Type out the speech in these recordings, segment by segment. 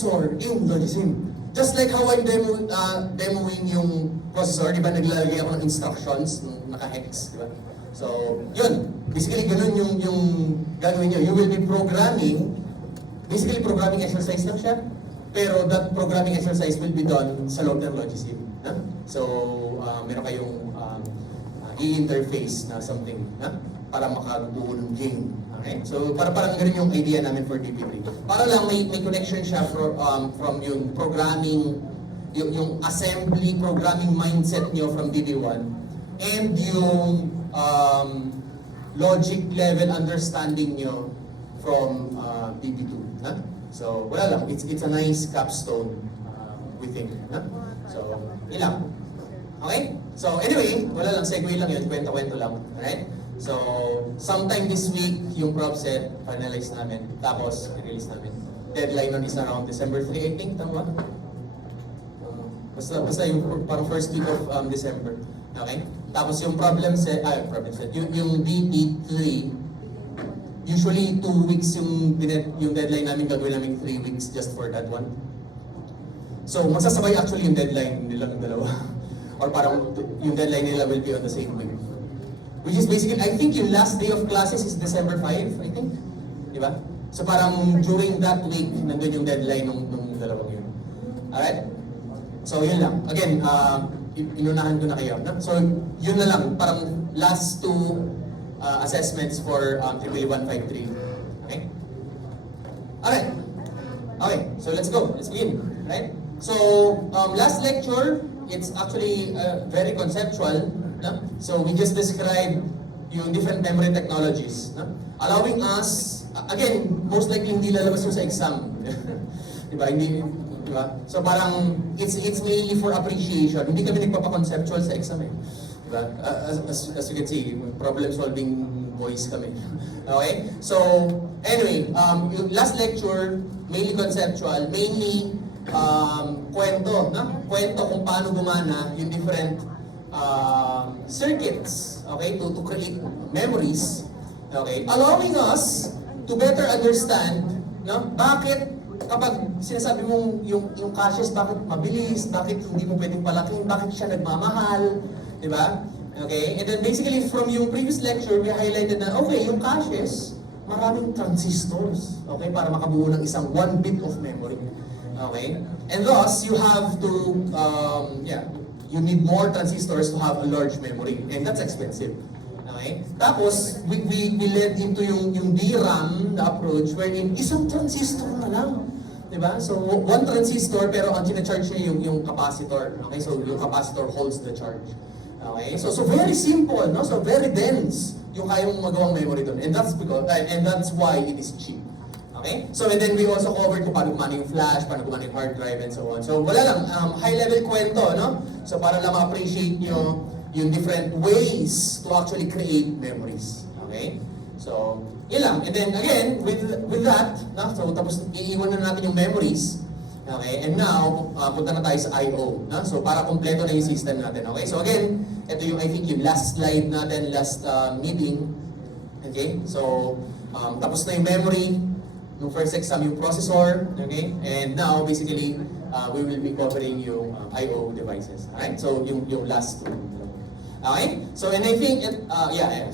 processor in Logisim. Just like how I'm demoing yung processor, di ba naglalagay ako ng instructions, naka-hex, di ba? So, yun. Basically, ganun yung gagawin nyo. You will be programming, basically programming exercise lang siya, pero that programming exercise will be done sa loob ng Logisim. So, meron kayong i-interface na something para makabuo ng game. Okay? So, parang ganun yung idea namin for DB3. Para lang may connection siya from yung programming, yung assembly programming mindset nyo from DB1 and yung logic level understanding nyo from DB2. So, wala lang. It's a nice capstone, we think. So, ilang. Okay? So, anyway, wala lang. Segue lang yun. Kwento-kwento lang. Alright? So, sometime this week, yung prop set, finalize namin. Tapos, i-release namin. Deadline nun is around December 3, I think. Tama ba? Basta yung parang first week of December. Okay? Tapos yung problem set, yung DP3, usually 2 weeks yung deadline namin, gagawin namin 3 weeks just for that one. So, magsasabay actually yung deadline nila ng dalawa. Or parang yung deadline nila will be on the same week. Which is basically, I think yung last day of classes is December 5, I think. Di ba? So parang during that week, nandun yung deadline nung dalawang yun. Alright? So yun lang. Again, inunahan ko na kayo. No? So yun na lang. Parang last two assessments for 153. Okay? Alright. Okay, so let's go. Let's begin. Right? So, last lecture, it's actually very conceptual. No? So we just described yung different memory technologies. No? Allowing us, again, most likely hindi lalabas yun sa exam. Diba? Hindi, diba? So parang, it's mainly for appreciation. Hindi kami nagpapa-conceptual sa exam eh. Diba? As you can see, problem-solving boys kami. Okay? So, anyway, yung last lecture, mainly conceptual, mainly kwento, no? Kwento kung paano gumana yung different circuits, okay, to create memories, okay, allowing us to better understand, no, bakit kapag sinasabi mong yung caches, bakit mabilis, bakit hindi mo pwedeng palakihin, bakit siya nagmamahal, di ba? Okay, and then basically from yung previous lecture, we highlighted na, okay, yung caches, maraming transistors, okay, para makabuo ng isang 1 bit of memory. Okay? And thus, you have to, you need more transistors to have a large memory. And that's expensive. Okay? Tapos, we led into yung DRAM na approach wherein isang transistor na lang. Diba? So, one transistor pero ang kina-charge niya yung capacitor. Okay? So, yung capacitor holds the charge. Okay? So very simple, no? So very dense yung kayang magawang memory doon. And that's why it is cheap. Okay? So, and then we also covered kung paano gumana yung flash, paano gumana yung hard drive, and so on. So, wala lang, high-level kwento, no? So, para lang ma-appreciate nyo yung different ways to actually create memories. Okay? So, yun lang. And then, again, with that, no? So, tapos iiwan na natin yung memories. Okay? And now, punta na tayo sa I.O. No? So, para kompleto na yung system natin. Okay? So, again, ito yung, I think, yung last slide natin, last meeting. Okay? So, tapos na yung memory. Yung first exam yung processor, okay? And now, basically, we will be covering yung I.O. devices. Alright? So, yung last two. Okay? So, and I think,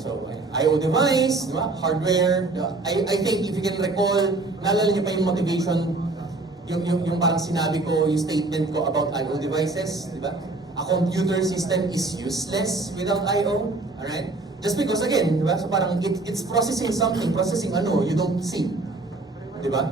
so, I.O. device, diba? Hardware. Diba? I think, if you can recall, naalala niyo pa yung motivation, yung parang sinabi ko, yung statement ko about I.O. devices, diba? A computer system is useless without I.O. Alright? Just because, again, diba? So, parang it's processing something, processing you don't see. Diba?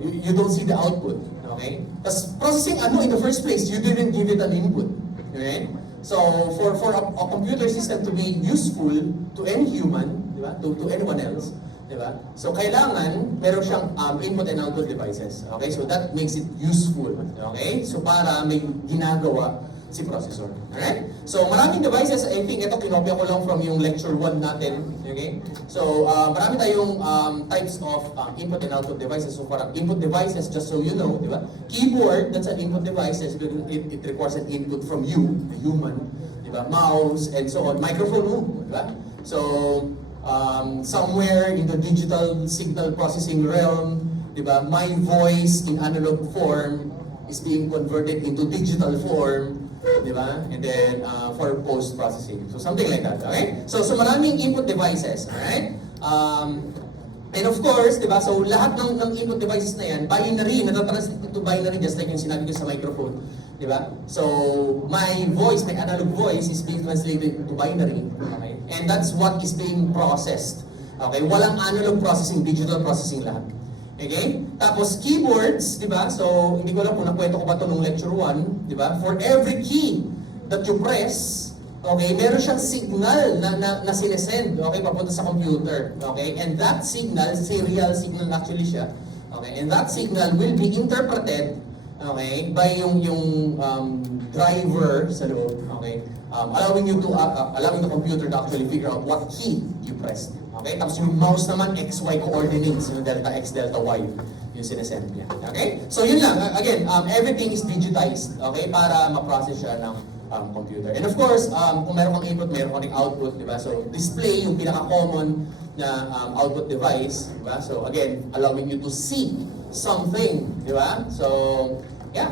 You don't see the output. Okay? Tapos processing in the first place, you didn't give it an input. Okay? So for a computer system to be useful to any human, diba? To anyone else, diba? So kailangan meron siyang input and output devices. Okay? So that makes it useful. Okay? So para may ginagawa si processor. Alright? So, maraming devices. I think ito, kinopya ko lang from yung lecture 1 natin. Okay? So, marami tayong types of input and output devices. So, parang input devices, just so you know, di ba? Keyboard, that's an input device. It requires an input from you, the human. Di ba? Mouse, and so on. Microphone, di ba? So, somewhere in the digital signal processing realm, di ba, my voice in analog form is being converted into digital form, di ba? And then for post-processing. So something like that, okay? So maraming input devices, alright? And of course, di ba, so lahat ng input devices na yan, binary, natatranslate into binary just like yung sinabi ko sa microphone, di ba? So my voice, my analog voice is being translated into binary, okay? And that's what is being processed. Okay, walang analog processing, digital processing lahat. Okay? Tapos keyboards, di ba? So, hindi ko alam kung nakwento ko ba ito nung lecture 1, di ba? For every key that you press, okay, meron siyang signal na sinesend, okay, papunta sa computer. Okay? And that signal, serial signal actually siya. Okay? And that signal will be interpreted, okay, by yung driver sa loob, okay? Allowing the computer to actually figure out what key you pressed. Okay? Tapos yung mouse naman, XY coordinates, yung delta X, delta Y, yung sinesend niya. Okay? So yun lang. Again, everything is digitized, okay? Para ma-process siya ng computer. And of course, kung meron kang input, meron kang output, di ba? So display, yung pinaka-common na output device, di ba? So again, allowing you to see something, di ba? So, yeah,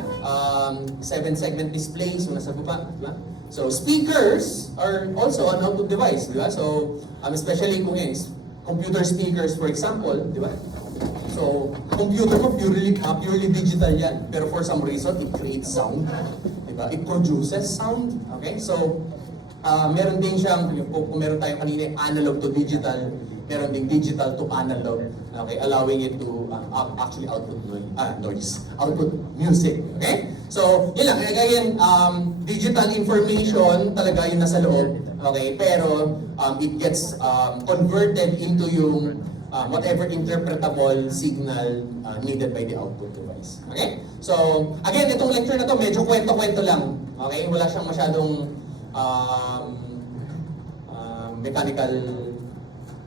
7-segment displays, yung nasa baba, di ba? So speakers are also an output device, di ba? So especially kung yun, computer speakers for example, di ba? So computer mo purely digital yan, pero for some reason it creates sound, di ba? It produces sound, okay? So meron din siyang, kung meron tayo kanina analog to digital, meron ding digital to analog, okay? Allowing it to actually output noise, output music, okay? So, yun lang. Again, digital information talaga yung nasa loob, okay? Pero it gets converted into yung whatever interpretable signal needed by the output device, okay? So, again, itong lecture na to medyo kwento-kwento lang, okay? Wala siyang masyadong mechanical,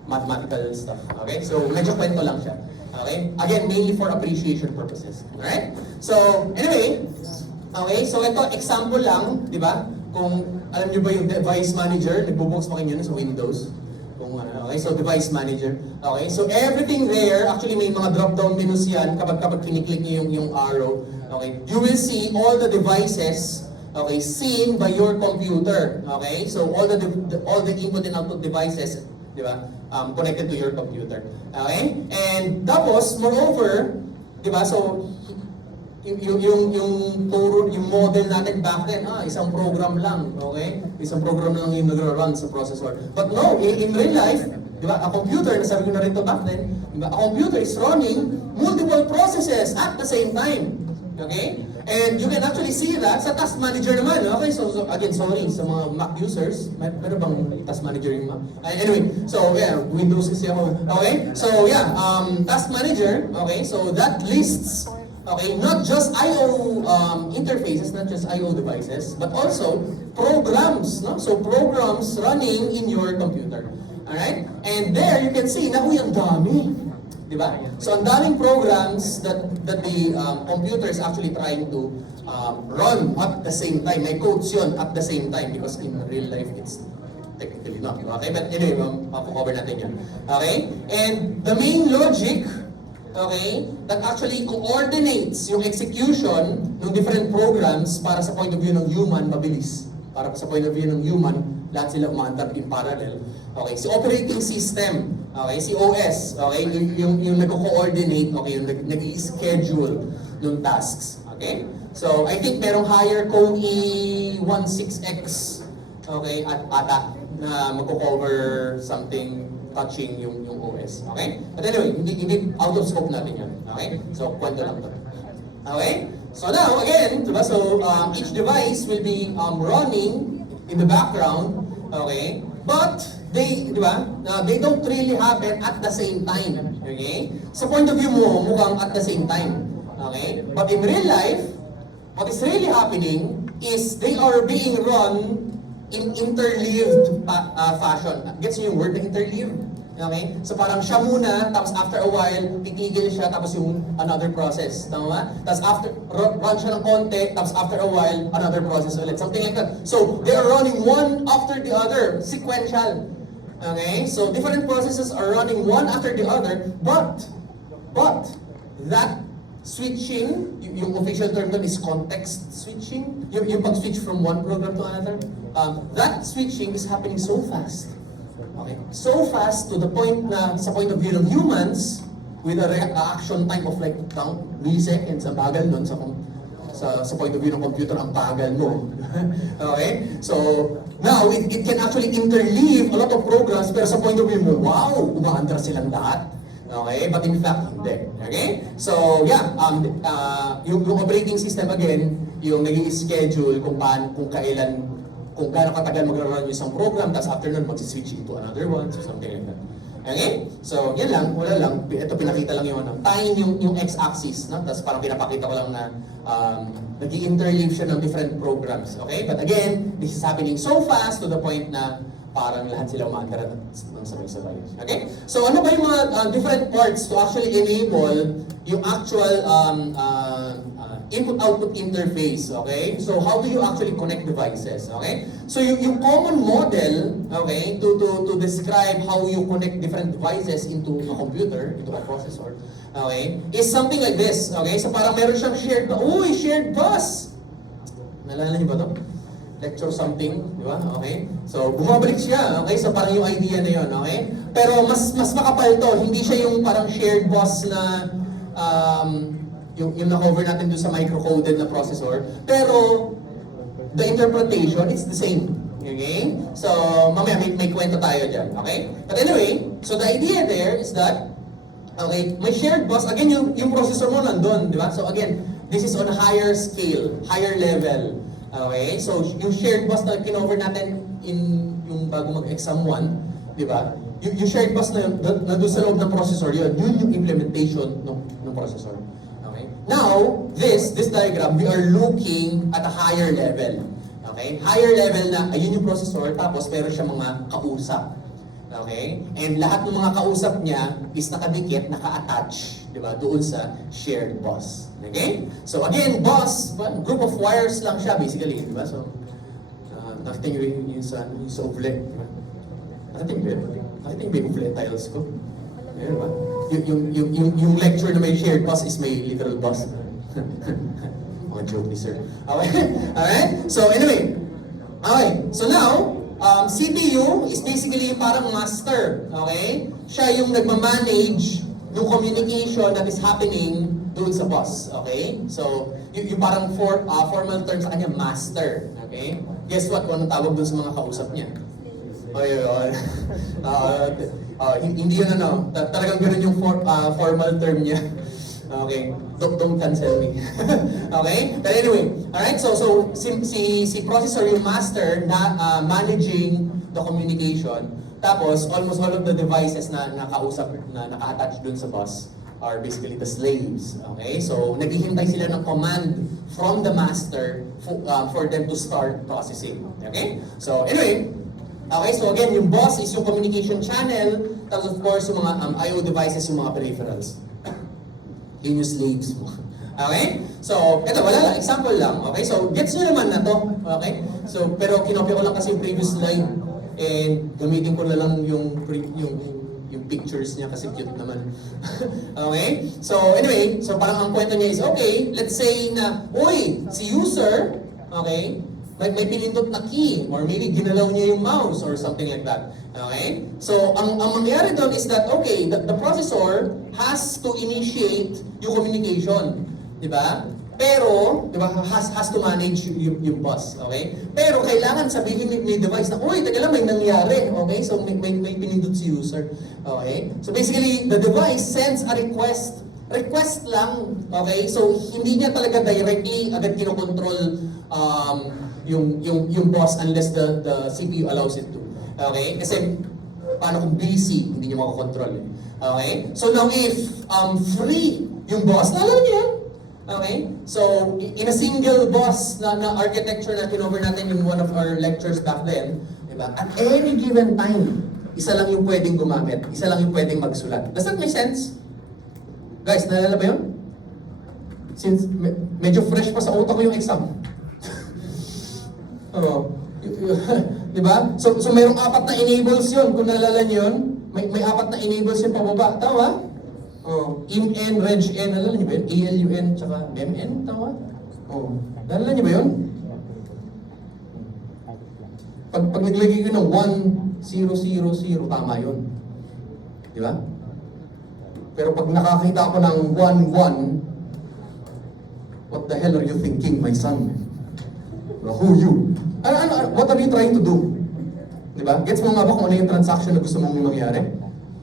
mathematical stuff, okay? So, medyo kwento lang siya. Okay? Again, mainly for appreciation purposes. Alright? So, anyway, okay, so ito, example lang, di ba? Kung alam niyo ba yung device manager, nagbubukas pa kayo sa Windows. Okay, so device manager. Okay, so everything there, actually may mga drop-down menus yan kapag kiniklik niyo yung arrow. Okay, you will see all the devices, okay, seen by your computer. Okay, so all the input and output devices, di ba? Connected to your computer. Okay? And tapos, moreover, di ba, so, yung model natin back then, isang program lang, okay? Isang program lang yung nag-run sa processor. But no, in real life, di ba, a computer, nasabi ko na rin to back then, di ba, a computer is running multiple processes at the same time. Okay? And you can actually see that sa task manager naman. Okay, so again, sorry sa mga Mac users. Meron bang task manager yung Mac? Anyway, so yeah, Windows kasi ako. Okay, so yeah, task manager. Okay, so that lists, okay, not just I/O interfaces, not just I/O devices, but also programs. No? So programs running in your computer. Alright? And there you can see na, uy, ang dami. Diba? So ang daming programs that the computer is actually trying to run at the same time. May codes yun at the same time because in real life it's technically not. Okay? But anyway, mapo-cover natin yun. Okay? And the main logic, okay, that actually coordinates yung execution ng different programs para sa point of view ng human, mabilis. Para sa point of view ng human, lahat sila umaandar in parallel. Okay, si operating system, okay, si OS, okay, yung nagko-coordinate, okay, yung nag-schedule ng tasks, okay? So, I think merong higher Cone E16X, okay, at ata na magko-cover something touching yung OS, okay? But anyway, hindi out of scope natin yun, okay? So, kwento lang to. Okay? So now, again, diba? So, each device will be running in the background, okay? But, they don't really happen at the same time, okay? Sa point of view mo, mukhang at the same time, okay? But in real life, what is really happening is they are being run in interleaved fashion. Gets niyo yung word na interleaved? Okay? So parang siya muna, tapos after a while, titigil siya, tapos yung another process. Tama? Tapos after, run siya ng konti, tapos after a while, another process ulit. Something like that. So, they are running one after the other, sequential. Okay? So, different processes are running one after the other, but, that switching, yung official term doon is context switching, yung pag-switch from one program to another, that switching is happening so fast. Okay? So fast to the point na, sa point of view ng humans, with a reaction time of like milliseconds, ang bagal nun sa point of view ng computer, ang bagal mo. Okay? So, now, it can actually interleave a lot of programs, pero sa point of view mo, wow, umaandar silang lahat. Okay? But in fact, hindi. Okay? So, yeah, yung operating system again, yung nag-i-schedule kung gaano katagal mag-run yung isang program, tapos after nun, mag-switch into another one, so something like that. Okay? So, yan lang, wala lang. Ito pinakita lang yung time yung x-axis, no? Tapos parang pinapakita ko lang na nag-i-interleave siya ng different programs. Okay? But again, this is happening so fast to the point na parang lahat sila umaandar ng sabay-sabay. Okay? So, ano ba yung mga different parts to actually enable yung actual input-output interface, okay? So, how do you actually connect devices, okay? So, yung common model, okay, to describe how you connect different devices into a computer, into a processor, okay, is something like this, okay? So, parang meron siyang shared bus! Nalala niyo ba ito? Lecture something, di ba? Okay? So, bumabalik siya, okay? So, parang yung idea na yun, okay? Pero mas makapal to, hindi siya yung parang shared bus na yung na-cover natin doon sa micro-coded na processor. Pero, the interpretation, it's the same. Okay? So, mamaya may kwento tayo dyan. Okay? But anyway, so the idea there is that, okay, may shared bus, again, yung processor mo nandun, di ba? So again, this is on a higher scale, higher level. Okay? So, yung shared bus na kinover natin in yung bago mag-exam 1, di ba? Yung shared bus na doon sa loob ng processor, yun yung implementation ng processor. Okay? Now, this diagram, we are looking at a higher level. Okay? Higher level na, ayun yung processor, tapos meron siya mga kausap. Okay? And lahat ng mga kausap niya is nakadikit, naka-attach, di ba, doon sa shared bus. Okay? So again, bus, group of wires lang siya basically, di ba? So, nakita nyo yung sa ouvlet, di ba? Nakita nyo ba yung ouvlet tiles ko? Ayan ba? Yung lecture na may shared bus is may literal bus. Mga joke ni sir. Okay? Alright? So anyway, okay. So now, CPU is basically parang master. Okay? Siya yung nagmamanage yung communication that is happening doon sa bus. Okay? So, yung parang formal term sa kanya, master. Okay? Guess what? Kung anong tawag doon sa mga kausap niya? Hindi yun talagang ganun yung formal term niya. Okay, don't cancel me. Okay, but anyway, alright, so si processor yung master na managing the communication. Tapos, almost all of the devices na nakausap, na naka-attach dun sa bus are basically the slaves. Okay, so naghihintay sila ng command from the master for them to start processing. Okay, so anyway, okay, so again, yung bus is yung communication channel. Tapos of course, yung mga I.O. devices, yung mga peripherals. Yun yung slaves mo. Okay? So, eto, wala lang. Example lang. Okay? So, gets nyo naman na to. Okay? So, pero kinopya ko lang kasi yung previous slide. And gamitin ko na lang yung pictures niya kasi cute naman. Okay? So, anyway, so parang ang kwento niya is, okay, let's say na, uy, si user, okay, may pinindot na key or maybe ginalaw niya yung mouse or something like that. Okay? So, ang mangyari doon is that, okay, the processor has to initiate yung communication. Diba? Pero, diba, has to manage yung bus. Okay? Pero, kailangan sabihin ni device na, uy, taga lang, may nangyari. Okay? So, may pinindot si user. Okay? So, basically, the device sends a request. Request lang. Okay? So, hindi niya talaga directly agad kinokontrol yung boss unless the CPU allows it to. Okay? Kasi paano kung busy, hindi niyo makakontrol. Okay? So now if free yung boss, naalala niyo yan? Okay? So in a single boss na architecture na kinover natin in one of our lectures back then, diba? At any given time, isa lang yung pwedeng gumamit, isa lang yung pwedeng magsulat. Does that make sense? Guys, naalala ba yun? Since medyo fresh pa sa utak ko yung exam. Diba? So merong 4 na enables yun. Kung naalala niyo yun, may 4 na enables yun pababa. Tama? Oh, IMN, RegN, alam niyo ba yun? ALUN, tsaka MN, tama? Oh, alam niyo ba yun? Pag naglagay ko ng 1000, tama yun. Di ba? Pero pag nakakita ako ng 11, what the hell are you thinking, my son? Who you? What are you trying to do? Di ba? Gets mo nga ba kung ano yung transaction na gusto mong mangyari?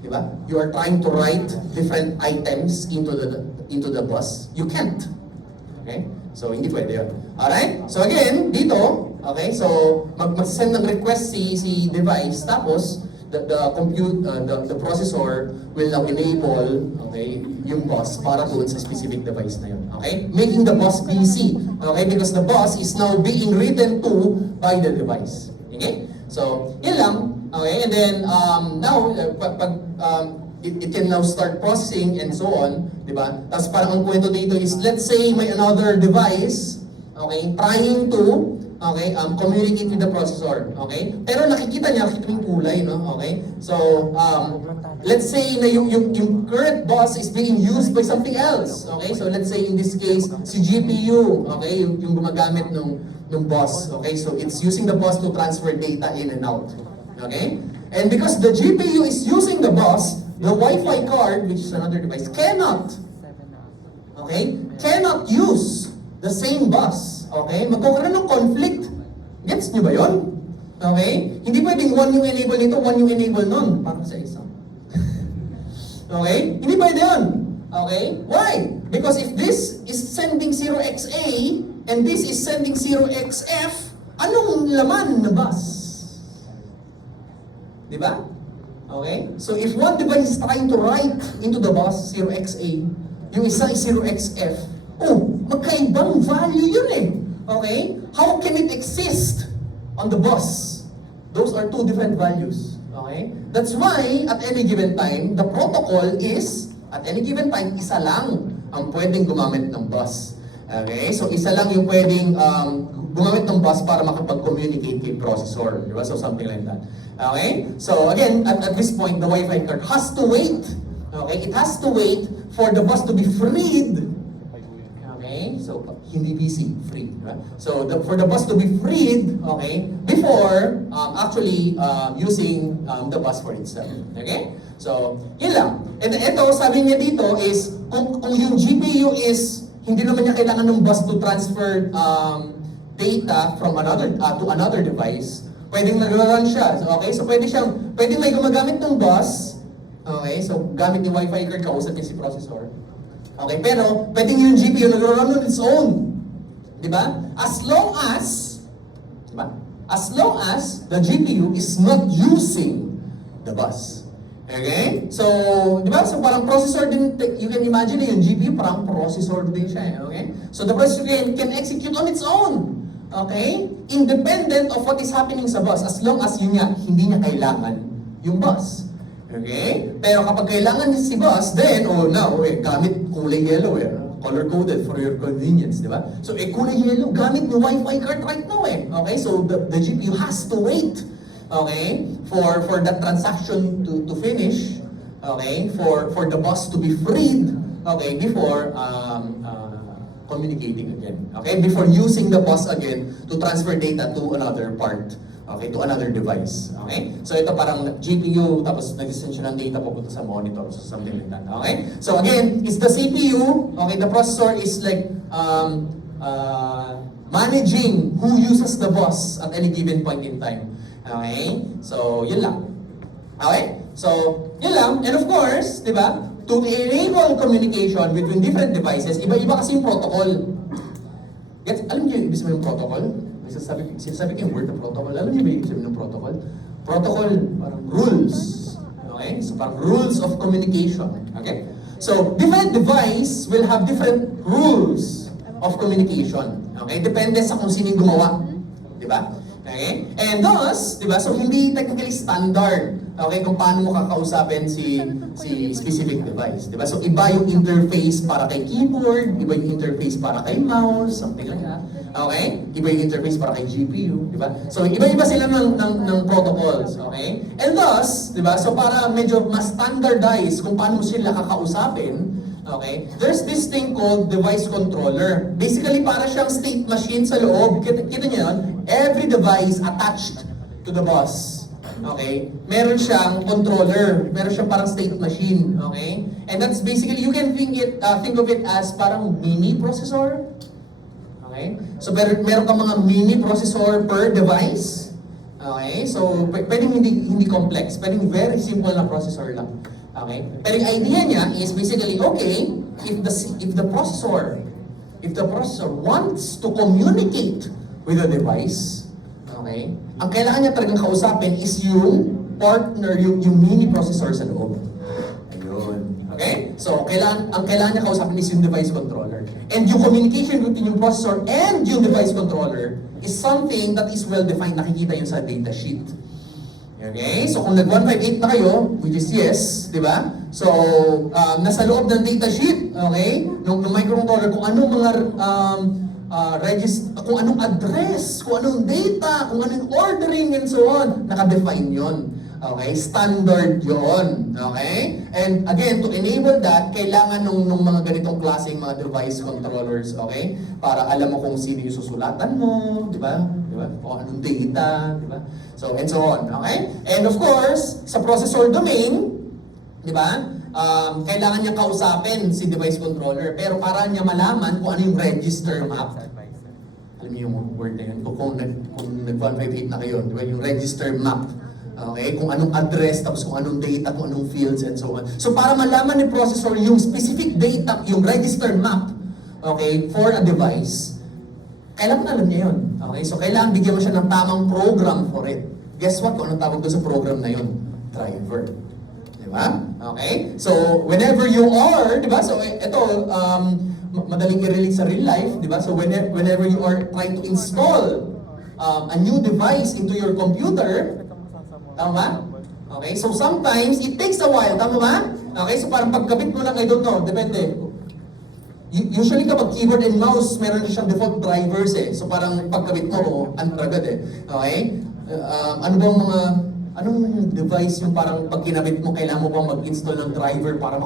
Di ba? You are trying to write different items into the bus. You can't. Okay? So, hindi pwede yun. Alright? So again, dito, okay, so mag-send ng request si device, tapos the processor will now enable, okay, yung bus para doon sa specific device na yun. Okay? Making the bus busy. Okay? Because the bus is now being written to by the device. Okay? So, yun lang. Okay? And then, now, it can now start processing and so on. Diba? Tapos parang ang kwento dito is, let's say may another device, okay, trying to, okay, communicate with the processor, okay? Pero nakikita yung kulay, no? Okay? So, let's say na yung current bus is being used by something else, okay? So, let's say in this case, si GPU, okay, yung gumagamit ng bus, okay? So, it's using the bus to transfer data in and out, okay? And because the GPU is using the bus, the Wi-Fi card, which is another device, cannot use the same bus. Okay? Magkakaroon ng conflict. Gets nyo ba yun? Okay? Hindi pwedeng one yung enable nito, one yung enable nun. Parang sa isa. Okay? Hindi pwede yun. Okay? Why? Because if this is sending 0XA and this is sending 0XF, anong laman na bus? Diba? Okay? So if one device is trying to write into the bus 0XA, yung isa is 0XF, oh, magkaibang value yun eh. Okay? How can it exist on the bus? Those are two different values. Okay? That's why, at any given time, the protocol is, at any given time, isa lang ang pwedeng gumamit ng bus. Okay? So, isa lang yung pwedeng gumamit ng bus para makapag-communicate kay processor. Diba? So, something like that. Okay? So, again, at this point, the Wi-Fi card has to wait. Okay? It has to wait for the bus to be freed. Okay? So, hindi busy, free. Right? So, for the bus to be freed, okay, before actually using the bus for itself. Okay? So, yun lang. And ito, sabi niya dito is, kung yung GPU is, hindi naman niya kailangan ng bus to transfer data from another to another device, pwedeng nag-run siya. Okay? So, pwedeng may gumagamit ng bus. Okay? So, gamit yung Wi-Fi card, kausap niya si processor. Okay, pero pwedeng yung GPU nag-run on its own. Di ba? As long as the GPU is not using the bus. Okay? So, di ba? So, parang processor din, you can imagine yung GPU parang processor din siya. Okay? So, the processor can execute on its own. Okay? Independent of what is happening sa bus. As long as yun nga, hindi niya kailangan yung bus. Okay? Pero kapag kailangan si bus, then, gamit kulay yellow color-coded for your convenience, di ba? So, kulay yellow, gamit ng Wi-Fi card right now Okay? So, the GPU has to wait, okay, for that transaction to finish, okay, for the bus to be freed, okay, before communicating again, okay, before using the bus again to transfer data to another part. Okay, to another device. Okay? So ito parang GPU, tapos nag-send siya ng data papunta sa monitor, so something like that. Okay? So again, it's the CPU, okay, the processor is like managing who uses the bus at any given point in time. Okay? So, yun lang. Okay? So, yun lang. And of course, di ba, to enable communication between different devices, iba-iba kasi yung protocol. Alam niyo yung ibig sabihin ng protocol? Sinasabi ko yung word na protocol. Alam niyo ba yung ibig sabihin ng protocol? Protocol, parang rules. Okay? So parang rules of communication. Okay? So, different device will have different rules of communication. Okay? Depende sa kung sino yung gumawa. Di ba? Okay? And thus, di ba? So, hindi technically standard. okay, kung paano mo kakausapin si specific device, di ba? So iba yung interface para kay keyboard, iba yung interface para kay mouse, something like that. Okay? Iba yung interface para kay GPU, di ba? So iba-iba sila ng protocols, okay? And thus, di ba? So para medyo mas standardize kung paano mo sila kakausapin, okay? There's this thing called device controller. Basically, para siyang state machine sa loob. Kita niyo yun? Every device attached to the bus. Okay? Meron siyang controller. Meron siyang parang state machine. Okay? And that's basically, you can think of it as parang mini processor. Okay? So, meron ka mga mini processor per device. Okay? So, pwedeng hindi complex. Pwedeng very simple na processor lang. Okay? Pero yung idea niya is basically, okay, if the processor wants to communicate with the device, okay, ang kailangan niya talagang kausapin is yung partner, yung mini processor sa loob. Ayun. Okay? So, ang kailangan niya kausapin is yung device controller. And yung communication between yung processor and yung device controller is something that is well-defined. Nakikita yun sa data sheet. Okay? So, kung nag-158 na kayo, which is yes, di ba? So, nasa loob ng data sheet, okay, ng microcontroller, kung anong mga kung anong address, kung anong data, kung anong ordering, and so on, naka-define yun. Okay? Standard yun. Okay? And again, to enable that, kailangan nung mga ganitong klaseng mga device controllers, okay? Para alam mo kung sino yung susulatan mo, di ba? Di ba? Kung anong data, di ba? So, and so on. Okay? And of course, sa processor domain, di ba? Kailangan niya kausapin si device controller, pero para niya malaman kung ano yung register map. Alam niyo yung word na yun, kung nag-158 na kayo, di ba? Yung register map. Okay? Kung anong address, tapos kung anong data, kung anong fields, and so on. So para malaman ni processor yung specific data, yung register map, okay, for a device, kailangan alam niya yun. Okay? So kailangan bigyan mo siya ng tamang program for it. Guess what? Kung anong tawag doon sa program na yun? Driver. Diba? Okay? So, whenever you are, diba? So, ito, madaling i-relate sa real life, diba? So, whenever you are trying to install a new device into your computer, tama? Okay? So, sometimes, it takes a while, tama ba? Okay? So, parang pagkabit mo lang, I don't know, depende. Usually, kapag keyboard and mouse, meron na siyang default drivers eh. So, parang pagkabit mo, agad eh. Okay? Ano bang mga... Anong device yung parang pag kinabit mo, kailangan mo bang mag-install ng driver para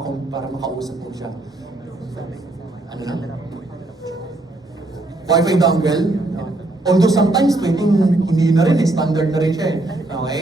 makausap mo siya? Ano na? Wi-Fi dongle? Although sometimes pwedeng hindi na rin eh, standard na rin siya eh. Okay?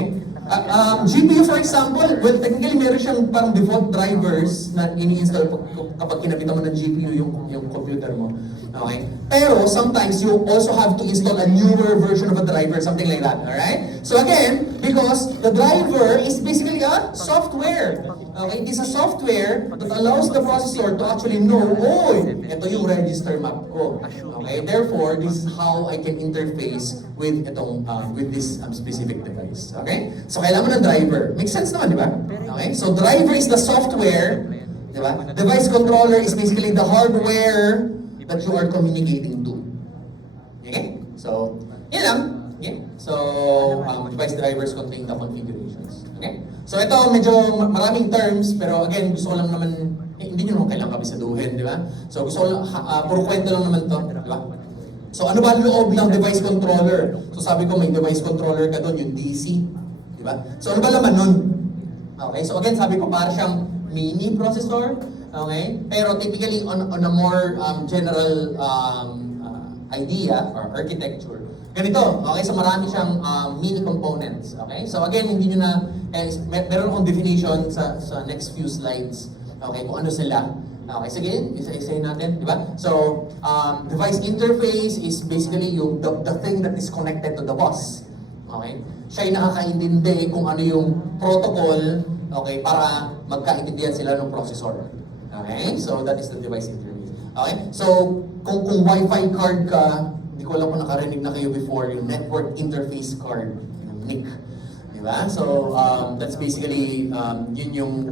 GPU for example, well technically meron siyang parang default drivers na ini-install kapag kinabitan mo ng GPU yung computer mo. Okay? Pero sometimes you also have to install a newer version of a driver, something like that. Alright? So again, because the driver is basically a software. Okay? It is a software that allows the processor to actually know, oh, ito yung register map ko. Okay? Therefore, this is how I can interface with this specific device. Okay? So kailangan mo ng driver. Makes sense naman, di ba? Okay? So driver is the software, di ba? Device controller is basically the hardware that you are communicating to. Okay? So, yun lang. Okay? So, device drivers contain the configurations. Okay? So, ito medyo maraming terms, pero again, gusto ko lang naman, hindi nyo naman kailangan kabisaduhin, di ba? So, gusto ko lang, puro kwento lang naman to, di ba? So, ano ba ang loob ng device controller? So, sabi ko, may device controller ka doon, yung DC. Di ba? So, ano ba laman nun? Okay? So, again, sabi ko, para siyang mini processor. Okay? Pero typically, on a more general idea or architecture, ganito. Okay? So, marami siyang mini components. Okay? So, again, hindi nyo na, meron akong definition sa next few slides. Okay? Kung ano sila. Okay, sige, isa-isayin natin, di ba? So, device interface is basically the thing that is connected to the bus. Okay? Siya yung nakakaintindi kung ano yung protocol, okay, para magkaintindihan sila ng processor. Okay? So, that is the device interface. Okay? So, kung Wi-Fi card ka, hindi ko alam kung nakarinig na kayo before, yung network interface card, yung NIC. Di ba? So, that's basically, yun yung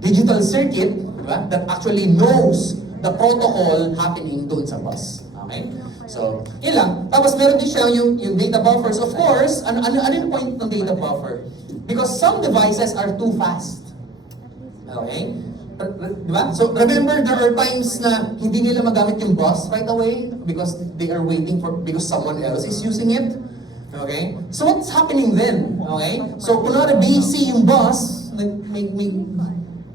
digital circuit, diba, that actually knows the protocol happening doon sa bus. Okay? So, yun lang. Tapos meron din siya yung data buffers. Of course, ano yung point ng data buffer? Because some devices are too fast. Okay? Diba? So, remember, there are times na hindi nila magamit yung bus right away because they are waiting because someone else is using it. Okay? So, what's happening then? Okay? So, kunwari busy yung bus,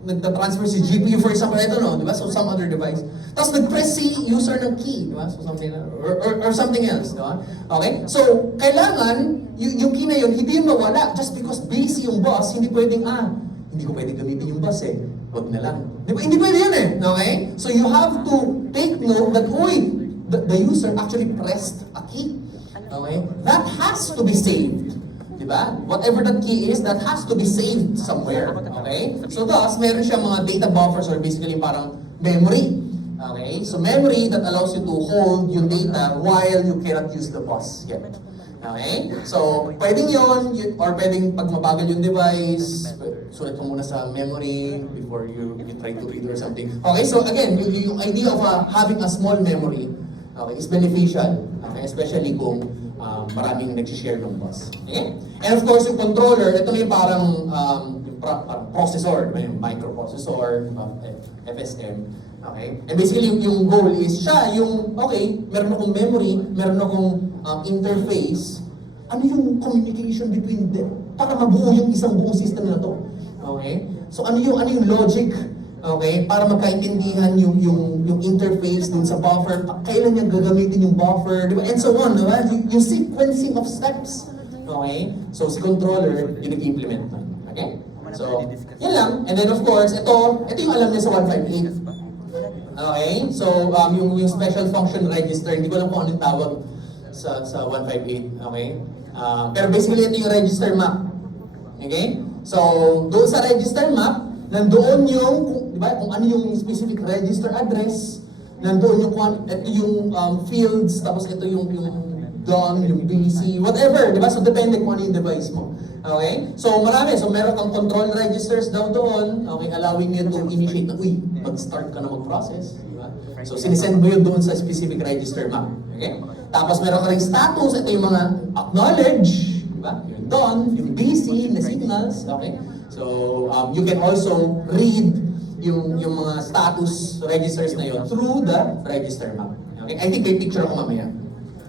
nagta-transfer si GPU for example, I don't know, diba? So, some other device. Tapos nag-press si user ng key, diba? So, something, or something else, diba? Okay? So, kailangan, yung key na yun, hindi yun mawala. Just because busy yung bus, hindi pwedeng, hindi ko pwedeng gamitin yung bus eh. Huwag na lang. Diba? Hindi pwede yun eh. Okay? So, you have to take note that, the user actually pressed a key. Okay? That has to be saved. Diba? Whatever that key is, that has to be saved somewhere. Okay? So thus, meron siyang mga data buffers or basically parang memory. Okay? So memory that allows you to hold yung data while you cannot use the bus yet. Okay? So, pwedeng yun, or pwedeng pag mabagal yung device, sulat mo muna sa memory before you try to read or something. Okay? So again, yung idea of having a small memory, okay, is beneficial. Okay? Especially kung maraming nag-share ng bus. Okay? And of course, yung controller, ito yung parang processor, yung microprocessor, FSM. Okay? And basically, yung goal is siya, okay, meron akong memory, meron akong interface, ano yung communication between them para mabuo yung isang buong system na to. Okay? So ano yung logic, okay, para magkaintindihan yung interface dun sa buffer, kailan niya gagamitin yung buffer, di ba? And so on, di ba? Yung sequencing of steps. Okay? So si controller, yung nag-implement na. Okay? So, yan lang. And then of course, ito yung alam niya sa 158. Okay? So, yung special function register, hindi ko alam kung anong tawag sa 158. Okay? Pero basically, ito yung register map. Okay? So, doon sa register map, nandoon yung, di ba, kung ano yung specific register address, nandoon ito yung fields, tapos ito yung DON, yung BC, whatever, di ba? So, depende kung ano yung device mo. Okay? So, marami. So, meron kang control registers daw doon, okay, allowing you to initiate na, mag-start ka na mag-process. Di ba? So, sinisend mo yun doon sa specific register map. Okay? Tapos, meron ka rin status, ito yung mga acknowledge, di ba? Yung DON, yung BC, na signals, okay? So, you can also read yung mga status registers na yun through the register map. Okay? I think may picture ako mamaya.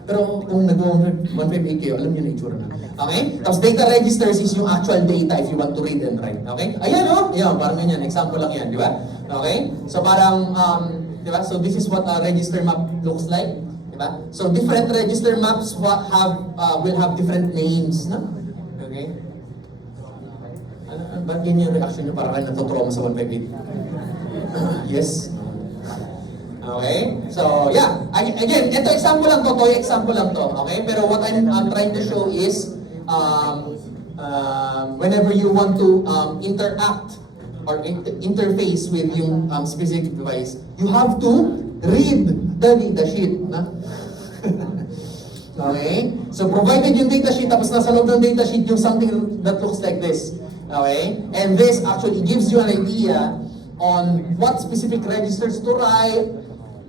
Pero kung nag-158 kayo, alam niyo na itsura na. Okay? Tapos data registers is yung actual data if you want to read and write. Okay? Ayan o! Ayan, parang ganyan. Example lang yan, di ba? Okay? So parang, di ba? So this is what a register map looks like. Di ba? So different register maps will have different names. No? Okay? Ba't yun yung reaction nyo? Parang kayo natutrauma sa 158? Yes? Okay? So, yeah. Again, ito example lang to. Toy example lang to. Okay? Pero what I'm trying to show is, whenever you want to interact or interface with yung specific device, you have to read the data sheet. Na? Okay? So, provided yung data sheet, tapos nasa loob ng data sheet yung something that looks like this. Okay? And this actually gives you an idea on what specific registers to write,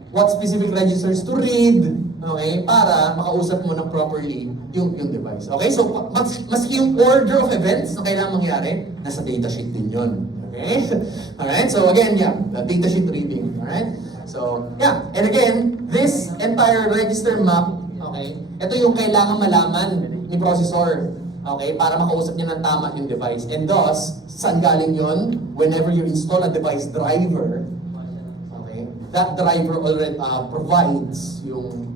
what specific registers to read, okay, para makausap mo ng properly yung device. Okay, so maski yung order of events na kailangan mangyari, nasa data sheet din yun. Okay? Alright, so again, yeah, the data sheet reading. Alright? So, yeah, and again, this entire register map, okay, ito yung kailangan malaman ni processor, okay, para makausap niya ng tama yung device. And thus, saan galing yun? Whenever you install a device driver, that driver already provides yung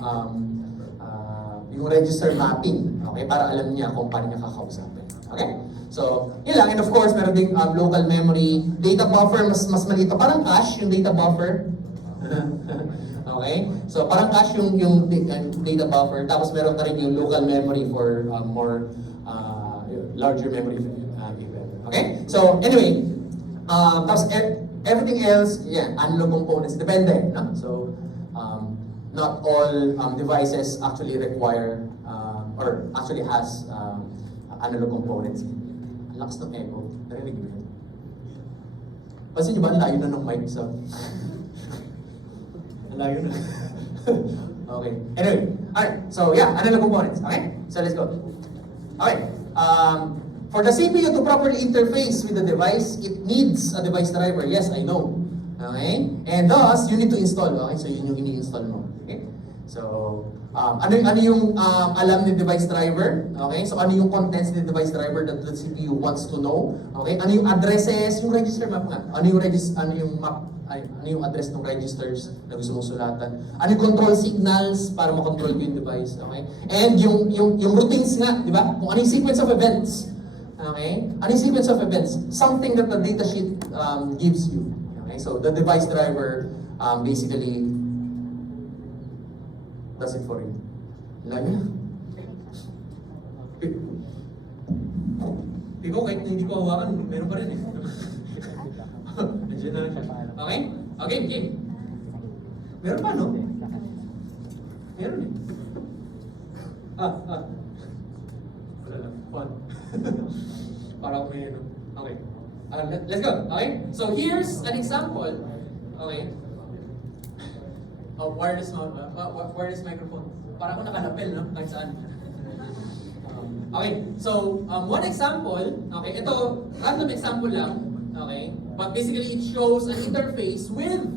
register mapping, okay, para alam niya kung paano niya kakausapin. Okay? So, yun lang. And of course, meron ding local memory, data buffer, mas maliit. Parang cache yung data buffer. Okay? So, parang cache yung data buffer. Tapos meron ka rin yung local memory for more larger memory event. Okay? So, anyway, tapos everything else, yeah, analog components, depende. No? So, not all devices actually require or actually has analog components. Ang lakas ng echo. Narinig mo yun? Pansin niyo ba, ang layo na ng mic sa... ang layo na. Okay. Anyway, alright. So yeah, analog components. Okay? So let's go. Okay. For the CPU to properly interface with the device, it needs a device driver. Yes, I know. Okay? And thus, you need to install. Okay? So yun yung ini-install mo. Okay? So, ano yung alam ni device driver? Okay? So ano yung contents ni device driver that the CPU wants to know? Okay? Ano yung addresses? Yung register map nga. Ano yung map? Ano yung address ng registers na gusto mong sulatan? Ano yung control signals para makontrol yung device? Okay? And yung routines nga, di ba? Kung ano yung sequence of events. Okay? Ano yung sequence of events? Something that the datasheet gives you. Okay? So the device driver basically does it for you. Lagi na. Ikaw, kahit hindi ko hawakan, meron pa rin eh. Nandiyan na lang siya. Okay? Okay, game. Meron pa, no? Meron eh. Wala lang. Fun. Para ako may ano. Okay. Let's go. Okay? So here's an example. Okay? Wireless microphone. Para ako nakalapel, no? Kahit saan. Okay, so one example, okay, ito, random example lang, okay, but basically it shows an interface with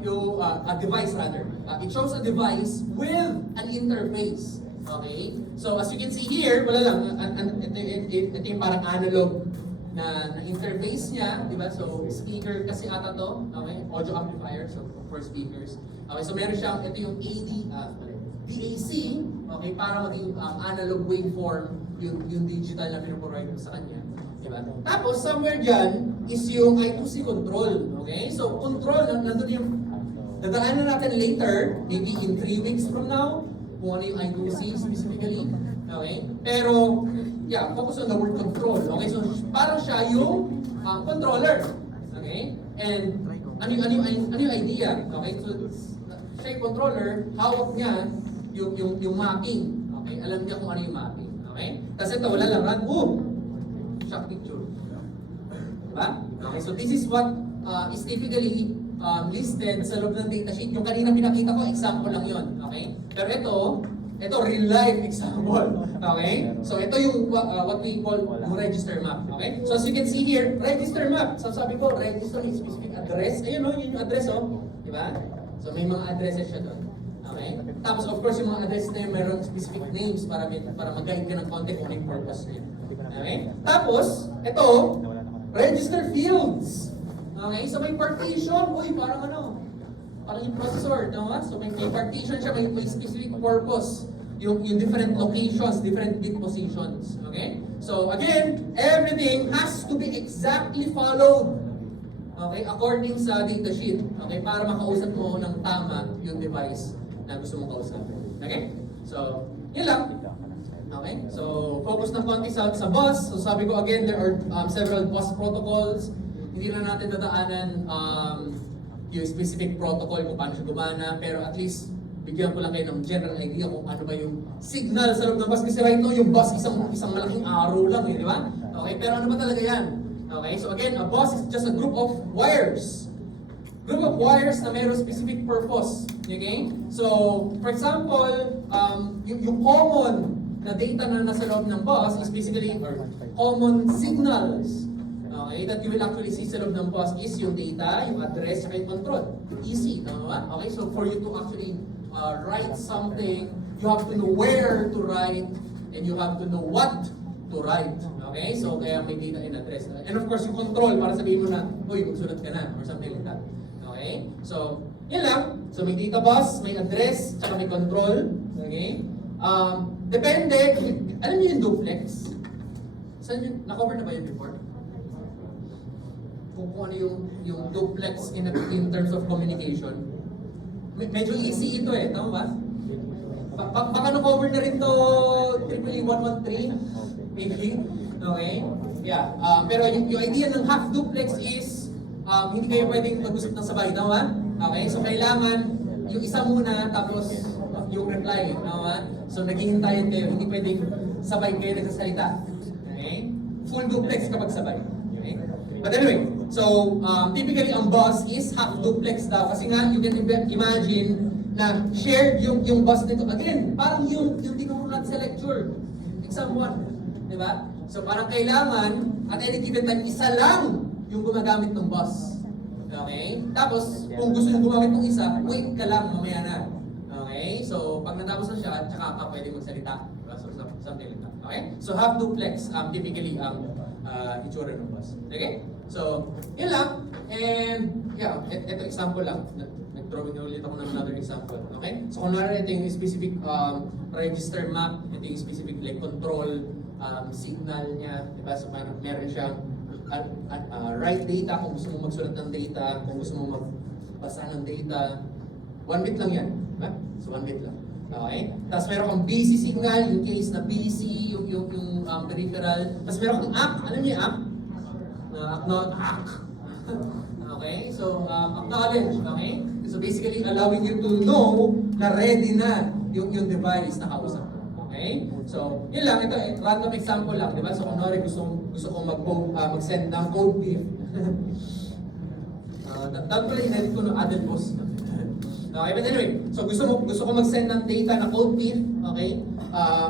a device rather. It shows a device with an interface, okay. So as you can see here, wala lang, ito yung parang analog na interface niya, di ba? So speaker kasi ata to, okay, audio amplifier, so for speakers. Okay, so meron siyang, ito yung DAC, okay, para maging analog waveform yung digital na pinaprovide mo sa kanya. Diba? Tapos, somewhere dyan is yung I2C control. Okay? So, control, nandun yung, dadaanan natin later, maybe in 3 weeks from now, kung ano yung I2C specifically. Okay? Pero, yeah, focus on the word control. Okay? So, parang siya yung controller. Okay? And, ano yung idea? Okay? So, siya yung controller, hawak niya yung mapping. Okay? Alam niya kung ano yung mapping. Okay? Tapos ito, wala lang, run, shock picture. Diba? Okay, so this is what is typically listed sa loob ng datasheet. Yung kanina pinakita ko, example lang yon. Okay? Pero ito real life example. Okay? So ito yung what we call yung register map. Okay? So as you can see here, register map. So sabi ko, register is specific address. Ayun o, yun yung address o. Diba? So may mga addresses siya doon. Okay? Tapos of course yung mga address na yun, mayroong specific names para mag-guide ka ng konti kung ano yung purpose niya. Okay? Tapos, ito, register fields. Okay? So may partition. Uy, parang ano? Parang yung processor. No? So may partition siya, may specific purpose. Yung different locations, different bit positions. Okay? So again, everything has to be exactly followed. Okay? According sa datasheet. Okay? Para makausap mo ng tama yung device na gusto mong kausapin. Okay? So, yun lang. Okay? So, focus na konti sa bus. So, sabi ko again, there are several bus protocols. Hindi na natin dadaanan yung specific protocol kung paano siya gumana. Pero at least, bigyan ko lang kayo ng general idea kung ano ba yung signal sa loob ng bus. Kasi right now, yung bus, isang malaking arrow lang, di ba? Okay? Pero ano ba talaga yan? Okay? So again, a bus is just a group of wires. Group of wires na mayroong specific purpose. Okay? So, for example, yung common na data na nasa loob ng bus is basically, or common signals, okay, that you will actually see sa loob ng bus is yung data, yung address, at yung control. Easy, tama ba? Okay, so for you to actually write something, you have to know where to write, and you have to know what to write. Okay, so kaya may data and address. And of course, yung control, para sabihin mo na, uy, magsulat ka na, or something like that. Okay? So, yun lang. So, may data bus, may address, tsaka may control. Okay? Depende. Alam niyo yung duplex? Saan yun? Na-cover na ba yun before? Kung ano yung duplex in terms of communication. Medyo easy ito eh. Tama ba? Baka na-cover na rin to 113, maybe. Okay? Yeah. Pero yung idea ng half duplex is hindi kayo pwedeng mag-usap ng sabay, tama? Okay? So kailangan yung isa muna tapos yung reply, tama? So naghihintayin kayo, hindi pwedeng sabay kayo nagsasalita. Okay? Full duplex kapag sabay. Okay? But anyway, so typically ang bus is half duplex daw kasi nga you can imagine na shared yung bus nito. Again, parang yung tinuro natin sa lecture. Exam 1. Di ba? So parang kailangan, at any given time, isa lang yung gumagamit ng bus. Okay? Tapos, kung gusto nyo gumamit ng isa, wait ka lang, mamaya na. Okay? So, pag natapos na siya, tsaka ka pwede magsalita. So, something like that. Okay? So, half duplex, typically, ang itsura ng bus. Okay? So, yun lang. And, yeah, ito example lang. Nag-drawing na ulit ako ng another example. Okay? So, kunwari, ito yung specific register map. Ito yung specific like, control signal niya. Diba? So, meron siyang write data kung gusto mo magsulat ng data, kung gusto mo magbasa ng data. 1 bit lang yan. Diba? So, 1 bit lang. Okay? Tapos meron kang busy signal, in case na busy, yung peripheral. Tapos meron kang act. Alam niyo yung act? Act. Okay? So, acknowledge. Okay? So, basically, allowing you to know na ready na yung device na kausap mo. Okay? So, yun lang. Ito, random example lang. Diba? So, kunwari gusto kong mag-send ng code beef. Dapat pala in-edit ko ng added post. Okay, but anyway, so gusto ko mag-send ng data na code beef, okay?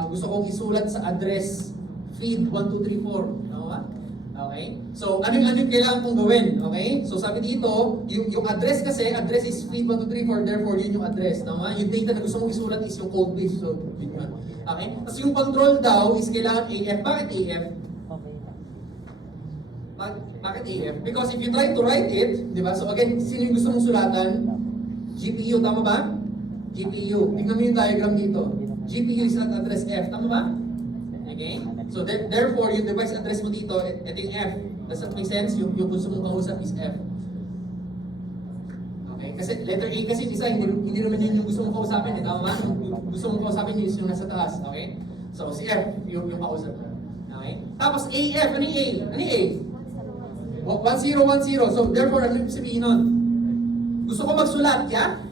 Gusto kong isulat sa address feed 1234, tama ba? Okay? So, ano yung kailangan kong gawin? Okay? So, sabi dito, yung address kasi, address is feed 1234, therefore yun yung address, tama? Yung data na gusto mong isulat is yung code beef, so yun yun. Okay? Tapos yung control daw is kailangan AF. Bakit AF? Bakit AF? Because if you try to write it, di ba? So again, sino yung gusto mong sulatan? GPU, tama ba? GPU. Tingnan mo yung diagram dito. GPU is at address F, tama ba? Okay? So therefore, yung device address mo dito, ito yung F. Does that make sense? Yung gusto mong kausap is F. Okay? Kasi letter A kasi isa, hindi naman yun yung gusto mong kausapin, eh. Tama ba? Yung gusto mong kausapin yun is yung nasa taas. Okay? So si F, yung kausap mo. Okay? Tapos AF, ano yung A? Ano yung A? 1010. So therefore, ano yung sabihin nun? Gusto ko magsulat, yeah?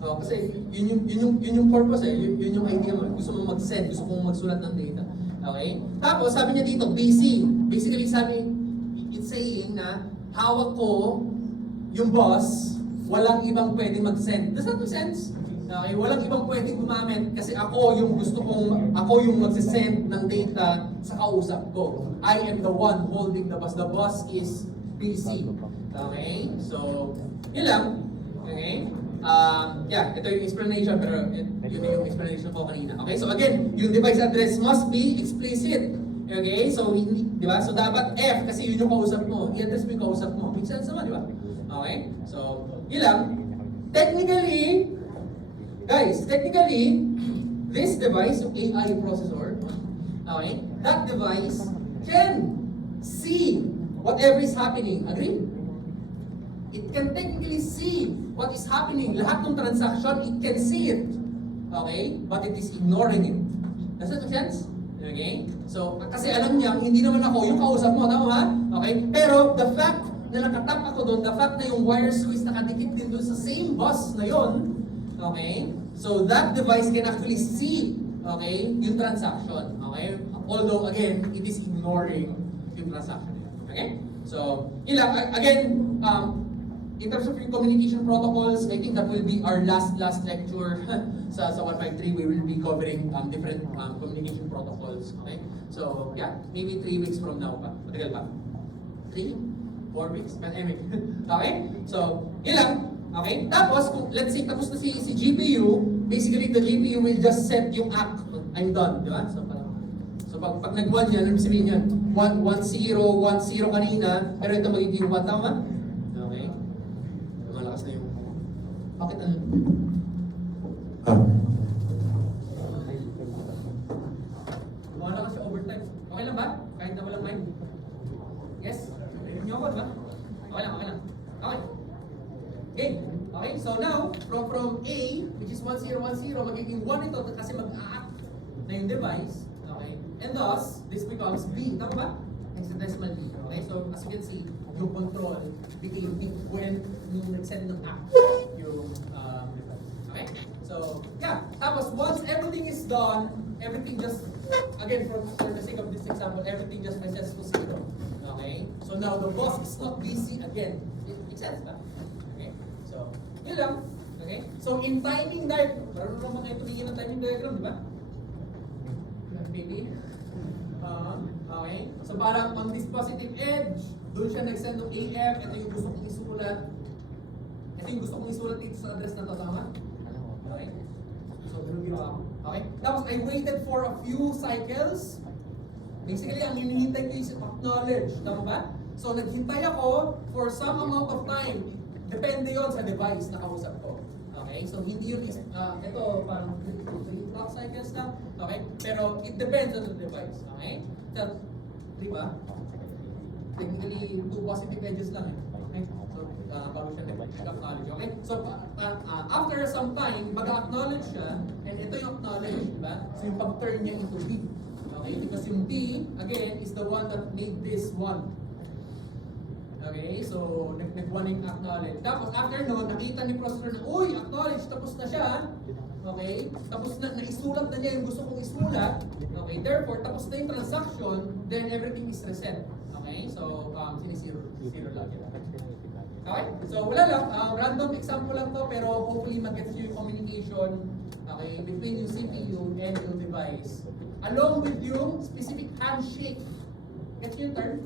Oh, kasi yun yung purpose eh, yun yung idea mo. Gusto mo mag-send, gusto mong magsulat ng data. Okay? Tapos sabi niya dito, busy. Basically sabi, it's saying na hawak ko yung boss, walang ibang pwedeng mag-send. Does that make sense? Okay? Walang ibang pwedeng gumamit kasi ako yung mag-send ng data sa kausap ko. I am the one holding the boss. The boss is busy. Okay? So, yun lang. Okay? Yeah, ito yung explanation, pero yun yung explanation ko kanina. Okay? So again, yung device address must be explicit. Okay? So, di ba? So dapat F, kasi yun yung kausap mo. I-address mo yung kausap mo. Make sense naman, di ba? Okay? So, yun lang. Technically, guys, this device, yung AI processor, okay, that device can see whatever is happening. Agree? It can technically see what is happening. Lahat ng transaction, it can see it. Okay? But it is ignoring it. Does that make sense? Okay? So, kasi alam niya, hindi naman ako yung kausap mo. Tama ba? Okay? Pero, the fact na nakatap ako doon, the fact na yung wires ko is nakadikit din doon sa same bus na yon, okay? So, that device can actually see, okay, yung transaction. Okay? Although, again, it is ignoring yung transaction. Okay? So, ilang, again, in terms of communication protocols, I think that will be our last lecture sa 153. We will be covering different communication protocols. Okay? So, yeah, maybe 3 weeks from now pa. Matagal pa? 3? 4 weeks? But anyway. Okay? So, yun lang. Okay? Tapos, kung let's say tapos na si GPU, basically the GPU will just set yung act. I'm done. Di ba? So, pag nag-1 yan, ano sabihin yan? 1, 1, 0, 1, 0 kanina, pero ito magiging 1, tama? Malakas na yung... Bakit ano? Malakas yung overtime. Okay lang ba? Kahit na walang mic? Yes? Hindi ako, diba? Okay lang. Okay. Okay. Okay, so now, from A, which is 1010, magiging 1 ito kasi mag-a-act na yung device. Okay? And thus, this becomes B. Tama ba? Hexadecimal B. Okay? So, as you can see, yung control became big when yung nag-send ng app yung okay? So, yeah. Tapos, once everything is done, everything just, again, for the sake of this example, everything just resets to 0. Okay? So, now the boss is not busy again. It makes sense ba? Okay? So, yun lang. Okay? So in timing diagram, parang naman kayo tumingin ng timing diagram, di ba? Maybe. Okay? So parang on this positive edge, doon siya nag-send ng AF, ito yung gusto kong isulat. Ito yung gusto kong isulat dito sa address na to, tama? Okay? So, ganun ginawa ko. Okay? Tapos, I waited for a few cycles. Basically, ang hinihintay ko is acknowledge. Tama ba? So, naghintay ako for some amount of time. Depende yon sa device na kausap ko. Okay? So, hindi yun is, ito, parang 3 clock cycles na. Okay? Pero, it depends on the device. Okay? So, di ba? Technically, 2 positive edges lang eh. Okay? So, bago siya nag-acknowledge. Okay? So, after some time, mag-acknowledge siya, and ito yung acknowledge, di ba? So, yung pag-turn niya into D. Okay? Because yung D, again, is the one that made this one. Okay? So, nag-one yung acknowledge. Tapos, after nun, nakita ni processor na, uy, acknowledge, tapos na siya. Okay? Tapos na, naisulat na niya yung gusto kong isulat. Okay? Therefore, tapos na yung transaction, then everything is reset. Okay? So, sinisiro lang. Okay? So, wala lang. Random example lang to, pero hopefully mag-gets nyo yung communication, okay, between yung CPU and yung device. Along with yung specific handshake. Gets nyo yung term?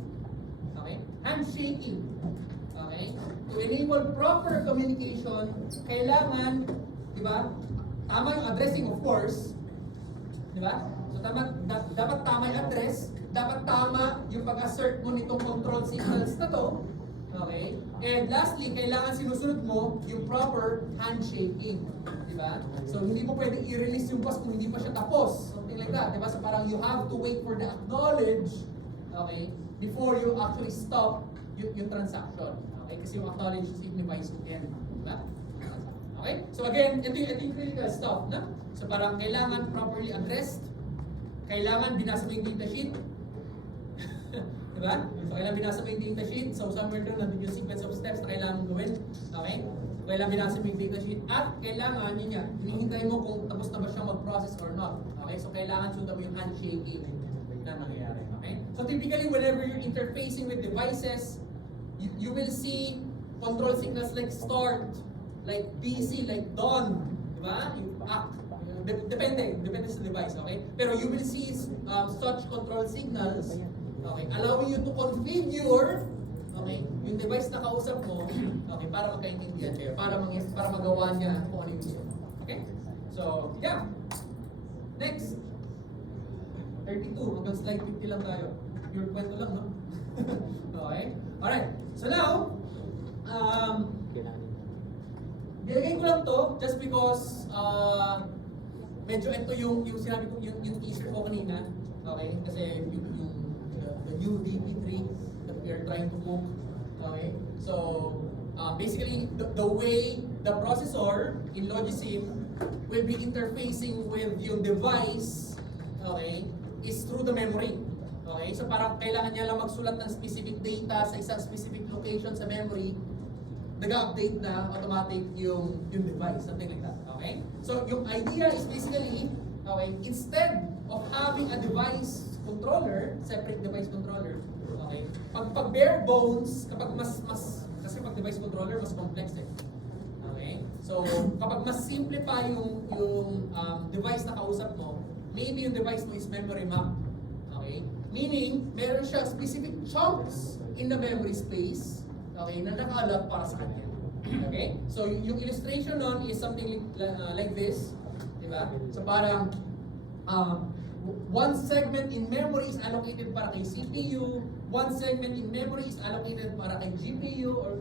Okay? Handshaking. Okay? To enable proper communication, kailangan, di ba? Tama yung addressing, of course. Di ba? So, dapat tama yung address, dapat tama yung pag-assert mo nitong control signals na to. Okay? And lastly, kailangan sinusunod mo yung proper handshaking. Diba? So, hindi mo pwede i-release yung boss kung hindi pa siya tapos. Something like that. Diba? So, parang you have to wait for the acknowledge, okay, before you actually stop yung transaction. Okay? Kasi yung acknowledge signifies to end. Diba? Okay? So, again, ito yung critical stuff. Na? So, parang kailangan properly addressed. Kailangan binasa mo yung data sheet. Diba? So, kailangan binasa mo yung data sheet. So, somewhere doon, nandun yung sequence of steps na kailangan mong gawin. Okay? Kailangan binasa mo yung data sheet. At kailangan, yun yan, hinihintay mo kung tapos na ba siyang mag-process or not. Okay? So, kailangan sundan mo yung handshaking na nangyayari. Okay? So, typically, whenever you're interfacing with devices, you will see control signals like start, like DC, like done. Diba? Yung act. Depende sa device. Okay? Pero you will see such control signals, okay, allowing you to configure, okay, yung device na kausap mo, okay, para magkaintindihan kayo, para magawa niya kung ano yung gusto mo. Okay? So, yeah. Next. 32, hanggang slide 50 lang tayo. Pure kwento lang, no? Okay? Alright. So now, nilagay ko lang to just because medyo ito yung sinabi ko, yung teaser ko kanina. Okay? Kasi the new DP3 that we are trying to cook. Okay? So, basically, the way the processor in Logisim will be interfacing with yung device, okay, is through the memory. Okay? So, parang kailangan niya lang magsulat ng specific data sa isang specific location sa memory, nag-update na automatic yung device, something like that. Okay? So, yung idea is basically, okay, instead of having a device controller, separate device controller, okay, pag bare bones, kapag kasi pag device controller, mas complex eh. Okay? So, kapag mas simple pa yung device na kausap mo, maybe yung device mo is memory map. Okay? Meaning, meron siya specific chunks in the memory space, okay, na naka-allot para sa kanya. Okay? So, yung illustration nun is something like this. Diba? So, parang one segment in memory is allocated para kay CPU, one segment in memory is allocated para kay GPU, or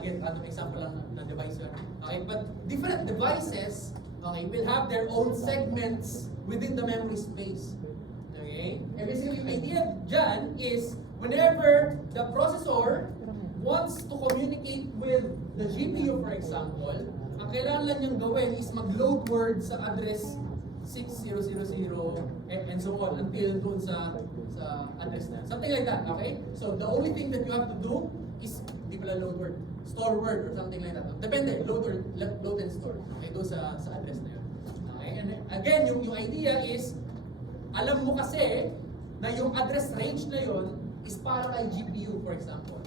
again, random example lang ng device yun. Okay? But different devices, okay, will have their own segments within the memory space. Okay? And basically, yung idea dyan is whenever the processor wants to communicate with the GPU, for example, ang kailangan lang niyang gawin is mag-load word sa address 6000 and so on until doon sa address na. Something like that, okay? So the only thing that you have to do is di pala load word, store word or something like that. Depende, load and store. Okay, doon sa address na yun. Okay? And again, yung idea is alam mo kasi na yung address range na yun is para kay GPU, for example.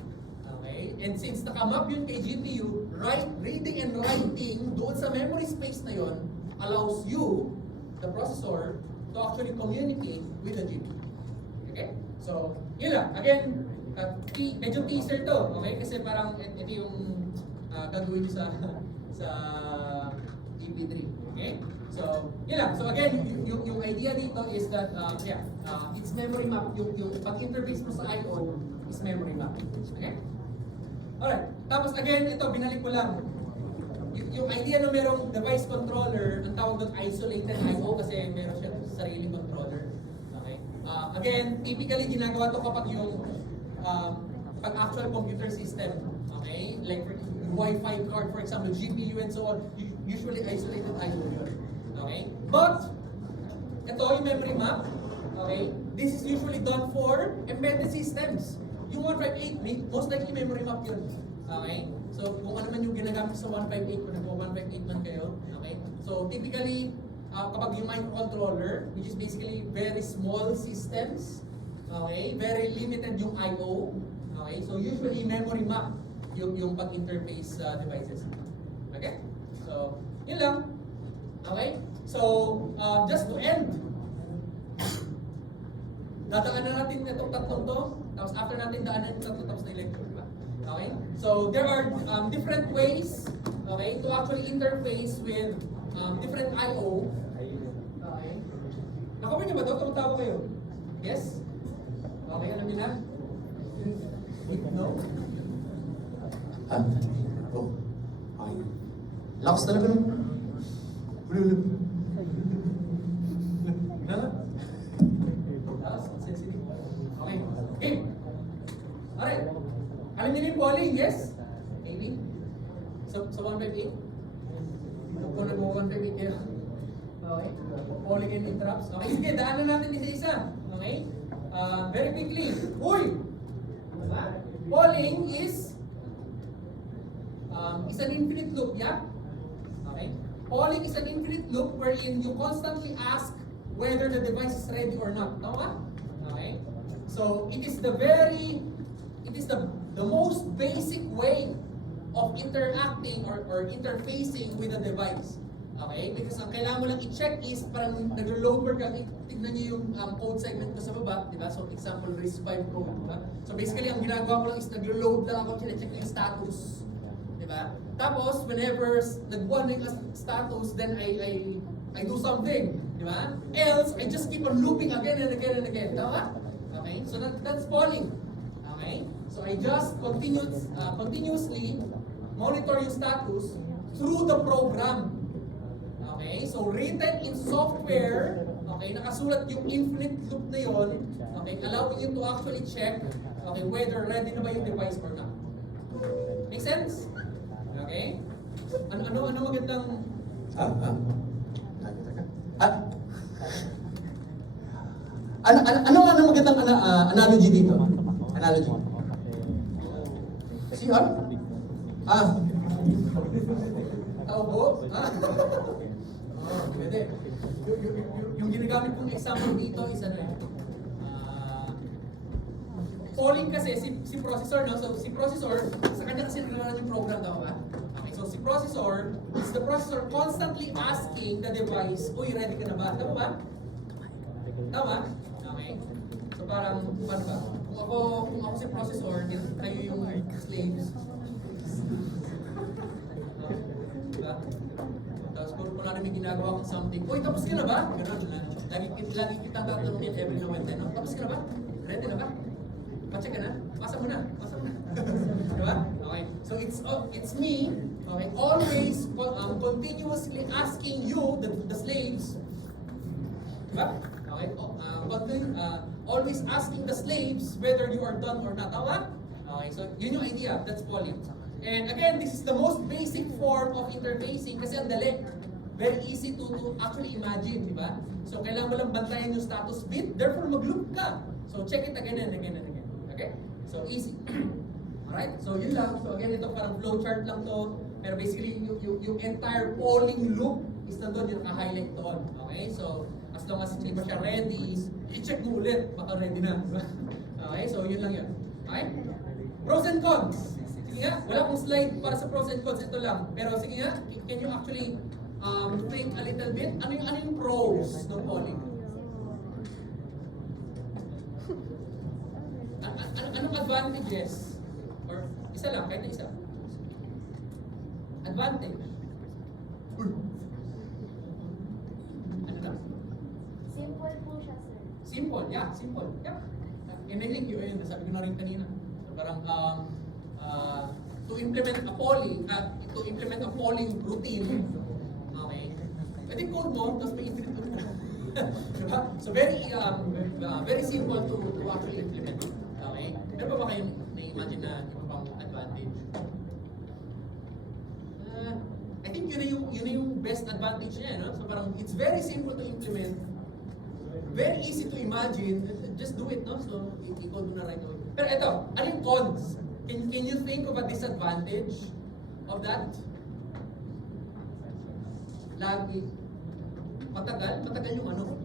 Okay? And since nakamap yun kay GPU, reading and writing doon sa memory space na yon allows you, the processor, to actually communicate with the GPU. Okay? So, yun lang. Again, medyo teaser to, okay? Kasi parang ito yung gagawin nyo sa GP3. Okay? So, yun lang. So again, yung idea dito is that, it's memory map. Yung pag-interface mo sa I/O is memory map. Okay? Alright. Tapos again, ito, binalik ko lang. Yung idea na merong device controller, ang tawag doon isolated I/O kasi meron siya sariling controller. Okay? Again, typically ginagawa to kapag yung pag actual computer system. Okay? Like for Wi-Fi card, for example, GPU and so on, usually isolated I/O yun. Okay? But, ito yung memory map. Okay? This is usually done for embedded systems. Yung 158, most likely memory map yun. Okay? So, kung ano man yung ginagamit sa 158, kung nagpo-158 man kayo. Okay? So, typically, kapag yung microcontroller, which is basically very small systems, okay? Very limited yung I/O. Okay? So, usually memory map yung pag-interface devices. Okay? So, yun lang. Okay? So, just to end, dadaanan natin itong tatlong to, tapos after natin daanan yung tatlong tapos na yung lecture, diba? Okay? So, there are different ways, okay, to actually interface with different I/O. Okay? Nakuha niyo ba ito? Tumatawa kayo? Yes? Okay, alam niyo na? No? Oh. Ay. Lakas talaga nun. Bululog. Nala? Lakas, sensitive. Okay. Okay. Alright. Alam niyo yung polling, yes? Maybe? Sa 158? Kung nag-158 kayo. Okay. Polling and interrupts. Okay, sige, daanan natin isa-isa. Okay? Very quickly. Uy! Polling is an infinite loop, yeah? Okay? Polling is an infinite loop wherein you constantly ask whether the device is ready or not. Tama? Okay? So, it is the most basic way of interacting or interfacing with a device. Okay? Because ang kailangan mo lang i-check is parang nag-load work ka, tignan niyo yung code segment ko sa baba, di ba? So, example, RISC-V code, di ba? So, basically, ang ginagawa ko lang is nag-load lang ako, check yung status. Diba? Tapos, whenever nag-1 na yung status, then I do something. Diba? Else, I just keep on looping again and again and again. Tama? Okay? So that's polling. Okay? So I just continuously monitor yung status through the program. Okay? So written in software, okay, nakasulat yung infinite loop na yon, okay, allowing you to actually check, okay, whether ready na ba yung device or not. Make sense? Okay? Ano magandang... Ano magandang analogy dito? Analogy. CR? Taubo? Pwede. Yung ginagamit kong example dito is ano eh. Polling kasi si processor, no? So si processor, sa kanya kasi naglalaro yung program, tama ba? Okay, so si processor, is the processor constantly asking the device, uy, ready ka na ba? Tama ba? Tama? Okay. So parang, paano ba? Kung ako si processor, kayo yung slaves. Diba? Tapos kung na may ginagawa kong something, uy, tapos ka na ba? Ganun lang. Lagi kitang tatanungin every now and then, no? Tapos ka na ba? Ready na ba? Pacheck ka na? Pasa mo na. Diba? Okay. So it's me, okay, always continuously asking you, the slaves, diba? Okay. Always asking the slaves whether you are done or not. Tama? Okay. So yun yung idea. That's polling. And again, this is the most basic form of interfacing kasi ang dali. Very easy to actually imagine, diba? So kailangan mo lang bantayan yung status bit, therefore mag-loop ka. So check it again and again and again. Okay? So, easy. Alright? So, yun lang. So, again, ito parang flowchart lang to. Pero basically, yung entire polling loop is na doon, yung naka-highlight doon. Okay? So, as long as hindi pa siya ready, i-check mo ulit. Baka ready na. Okay? So, yun lang yun. Okay? Pros and cons. Sige, Sige nga, wala akong slide para sa pros and cons, ito lang. Pero sige nga, can you actually think a little bit? Ano yung pros ng polling? Anong advantages? Or isa lang, kahit na isa. Advantage. Ano lang? Simple po siya, sir. Simple, yeah, simple. Yeah. And I think yun, nasabi ko na rin kanina. So parang to implement a polling routine, okay? Pwede code mo, tapos may infinite loop mo. Diba? So very simple to actually implement. Okay? Meron pa ba kayong na-imagine na iba pang advantage? I think yun na yung best advantage niya, no? So parang it's very simple to implement, very easy to imagine, just do it, no? So i-code mo na right away. Pero ito, ano yung cons? Can you think of a disadvantage of that? Lagi. Matagal yung ano?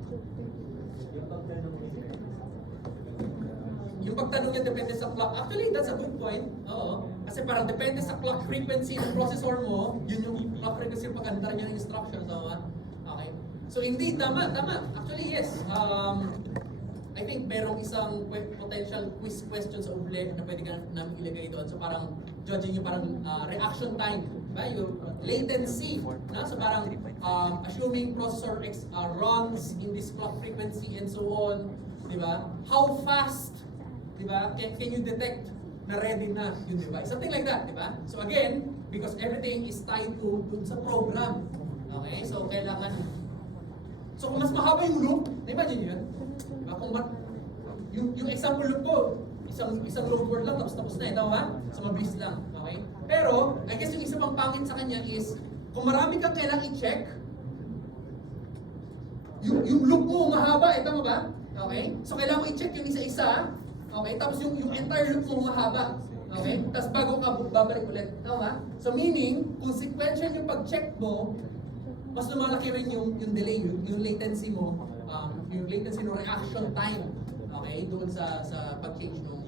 Yung pagtanong niya depende sa clock. Actually, that's a good point. Oo. Kasi parang depende sa clock frequency ng processor mo, yun yung clock frequency yung pag-andar niya ng instructions. Okay. So indeed, tama. Actually, yes. I think merong isang potential quiz question sa Uble na pwede ka namin ilagay doon. So parang judging yung parang reaction time, ba? Yung latency. Na? So parang assuming processor runs in this clock frequency and so on, di ba? How fast, di ba? Can you detect na ready na yung device? Something like that, di ba? So again, because everything is tied to sa program. Okay? So kailangan. So kung mas mahaba yung loop, na-imagine yun? Diba? Kung yung example loop ko, isang load word lang, tapos na, ito ha? So mabilis lang, okay? Pero, I guess yung isa pang pangit sa kanya is, kung marami kang kailangang i-check, yung loop mo mahaba, tama ba? Okay? So kailangan mo i-check yung isa-isa, okay? Tapos yung entire loop mo mahaba, okay? Tapos bago ka babalik ulit, tama ba? So meaning, kung sequential yung pag-check mo, mas lumalaki rin yung delay, yung latency mo, yung latency ng reaction time, okay, doon sa pag-change ng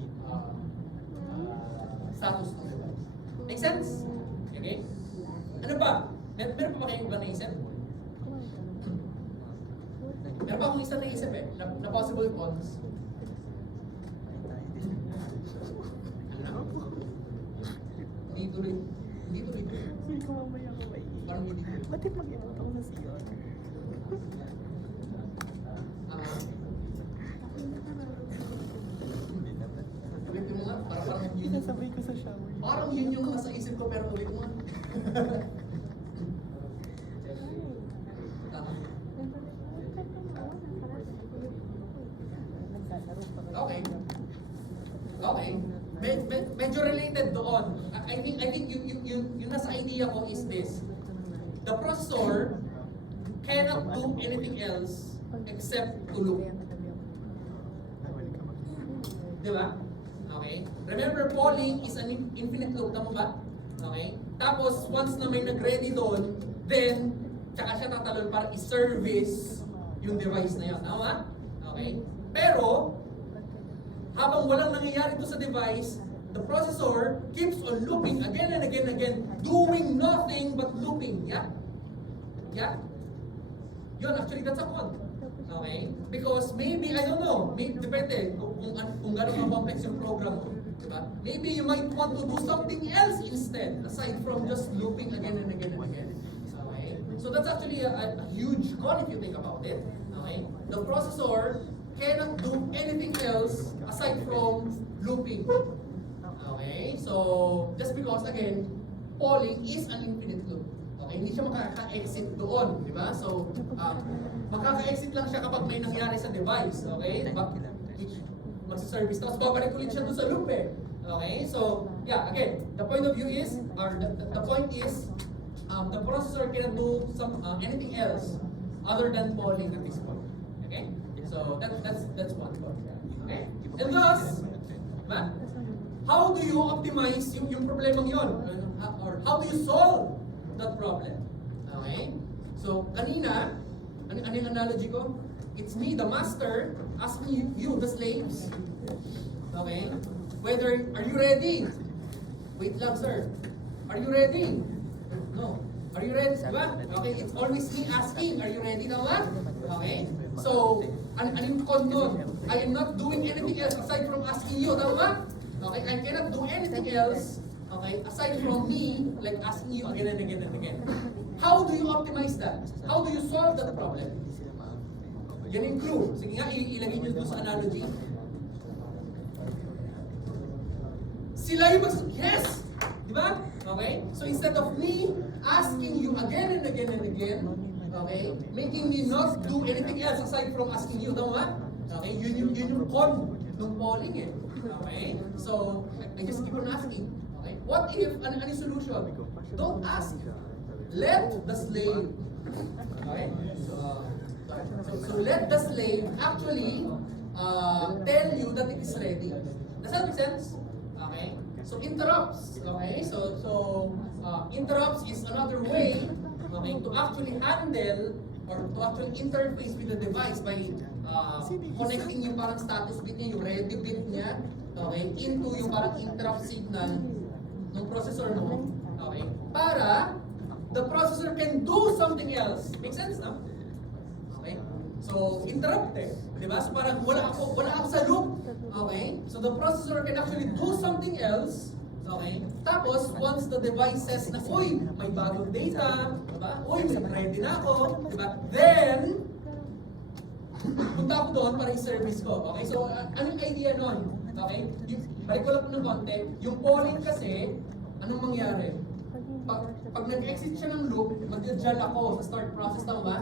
status ng device. Make sense? Okay? Ano ba? Meron pa ba kayong iba naisip? Meron pa akong isa naisip na possible cons. Ano na? Hindi tuloy. May kumamaya ko ba Parang hindi tuloy. Ba't mag-iutang na siya? Ulit mo nga, parang yun yung... Sinasabay ko sa shower. Parang yun yung nasa isip ko, pero ulit mo nga. Tama. Okay. Okay. Medyo related doon. I think yung nasa idea ko is this. The processor cannot do anything else except to loop. Di ba? Okay? Remember, polling is an infinite loop. Tama ba? Okay? Tapos, once na may nag-ready doon, then, tsaka siya tatalon para i-service yung device na yun. Tama? Okay? Pero, habang walang nangyayari to sa device, the processor keeps on looping again and again and again, doing nothing but looping. Yeah? Yeah? Yun, actually, that's a con. Okay? Because maybe, I don't know, depende kung gano'n complex yung program mo. Diba? Maybe you might want to do something else instead, aside from just looping again and again and again. Okay? So that's actually a huge con if you think about it. Okay? The processor cannot do anything else aside from looping. Okay? So, just because, again, polling is an infinite loop. Okay, hindi siya makaka-exit doon, di ba? So, makaka-exit lang siya kapag may nangyari sa device, okay? Magsa-service, tapos babalik ulit siya doon sa loop eh. Okay, so, yeah, again, the point of view is, or the point is, the processor cannot do anything else other than polling at this point. Okay? So, that's one point. Okay? And thus, diba? How do you optimize yung problemang yun? Or how do you solve that problem? Okay? So, kanina, ano yung analogy ko? It's me, the master, asking you, the slaves. Okay? Whether, are you ready? Wait lang, sir. Are you ready? No. Are you ready? Diba? Okay, it's always me asking, are you ready na ba? Okay? So, ano yung con nun? I am not doing anything else aside from asking you, tama ba? Okay, I cannot do anything else, okay, aside from me, like asking you again and again and again. How do you optimize that? How do you solve that problem? Yan yung clue. Sige nga, ilagay nyo doon sa analogy. Sila yung yes! Di ba? Okay? So instead of me asking you again and again and again, okay, making me not do anything else aside from asking you, tama ba? Okay, yun yung con ng polling eh. Okay? So, I just keep on asking. Okay? What if, ano yung solution? Don't ask. Let the slave. Okay? So let the slave actually tell you that it is ready. Does that make sense? Okay? So interrupts. Okay? So interrupts is another way, okay, to actually handle or to actually interface with the device by connecting yung parang status bit niya, yung ready bit niya, okay, into yung parang interrupt signal ng processor mo, okay, para the processor can do something else. Make sense, no? Okay? So, interrupt eh. Diba? So parang wala ako sa loop. Okay? So the processor can actually do something else. Okay? Tapos, once the device says na, uy, may bagong data, diba? Uy, may ready na ako, diba? Then, punta ako doon para i-service ko. Okay? So, anong idea nun? Okay? Balik ko lang ng konti. Yung polling kasi, anong mangyari? Pag nag-exit siya ng loop, mag-jal ako sa start process, tama ba?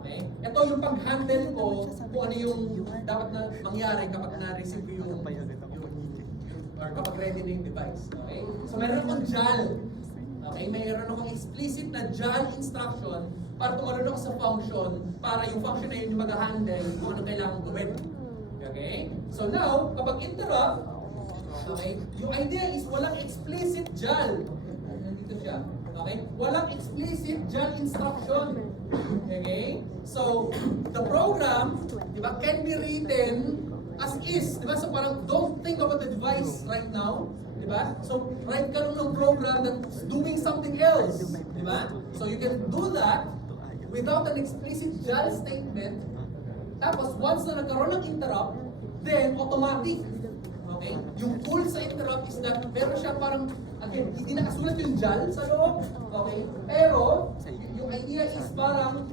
Okay? Ito yung pag-handle ko kung ano yung dapat na mangyari kapag na-receive ko yung or kapag ready na yung device. Okay? So meron akong JAL. Okay? Mayroon akong explicit na JAL instruction para tumalun ako sa function para yung function na yun yung mag-handle kung ano kailangan gawin. Okay? So now, kapag interrupt, okay, yung idea is walang explicit JAL. Nandito siya. Okay? Walang explicit JAL instruction. Okay? So, the program, di ba, can be written as is. Di ba? So parang don't think about the device right now. Di ba? So, write ka lang ng program that's doing something else. Di ba? So you can do that without an explicit JAL statement. Tapos, once na nagkaroon ng interrupt, then automatic. Okay? Yung tool sa interrupt is that meron siya parang, again, hindi nakasulat yung JAL sa loob. Okay? Pero, yung idea is parang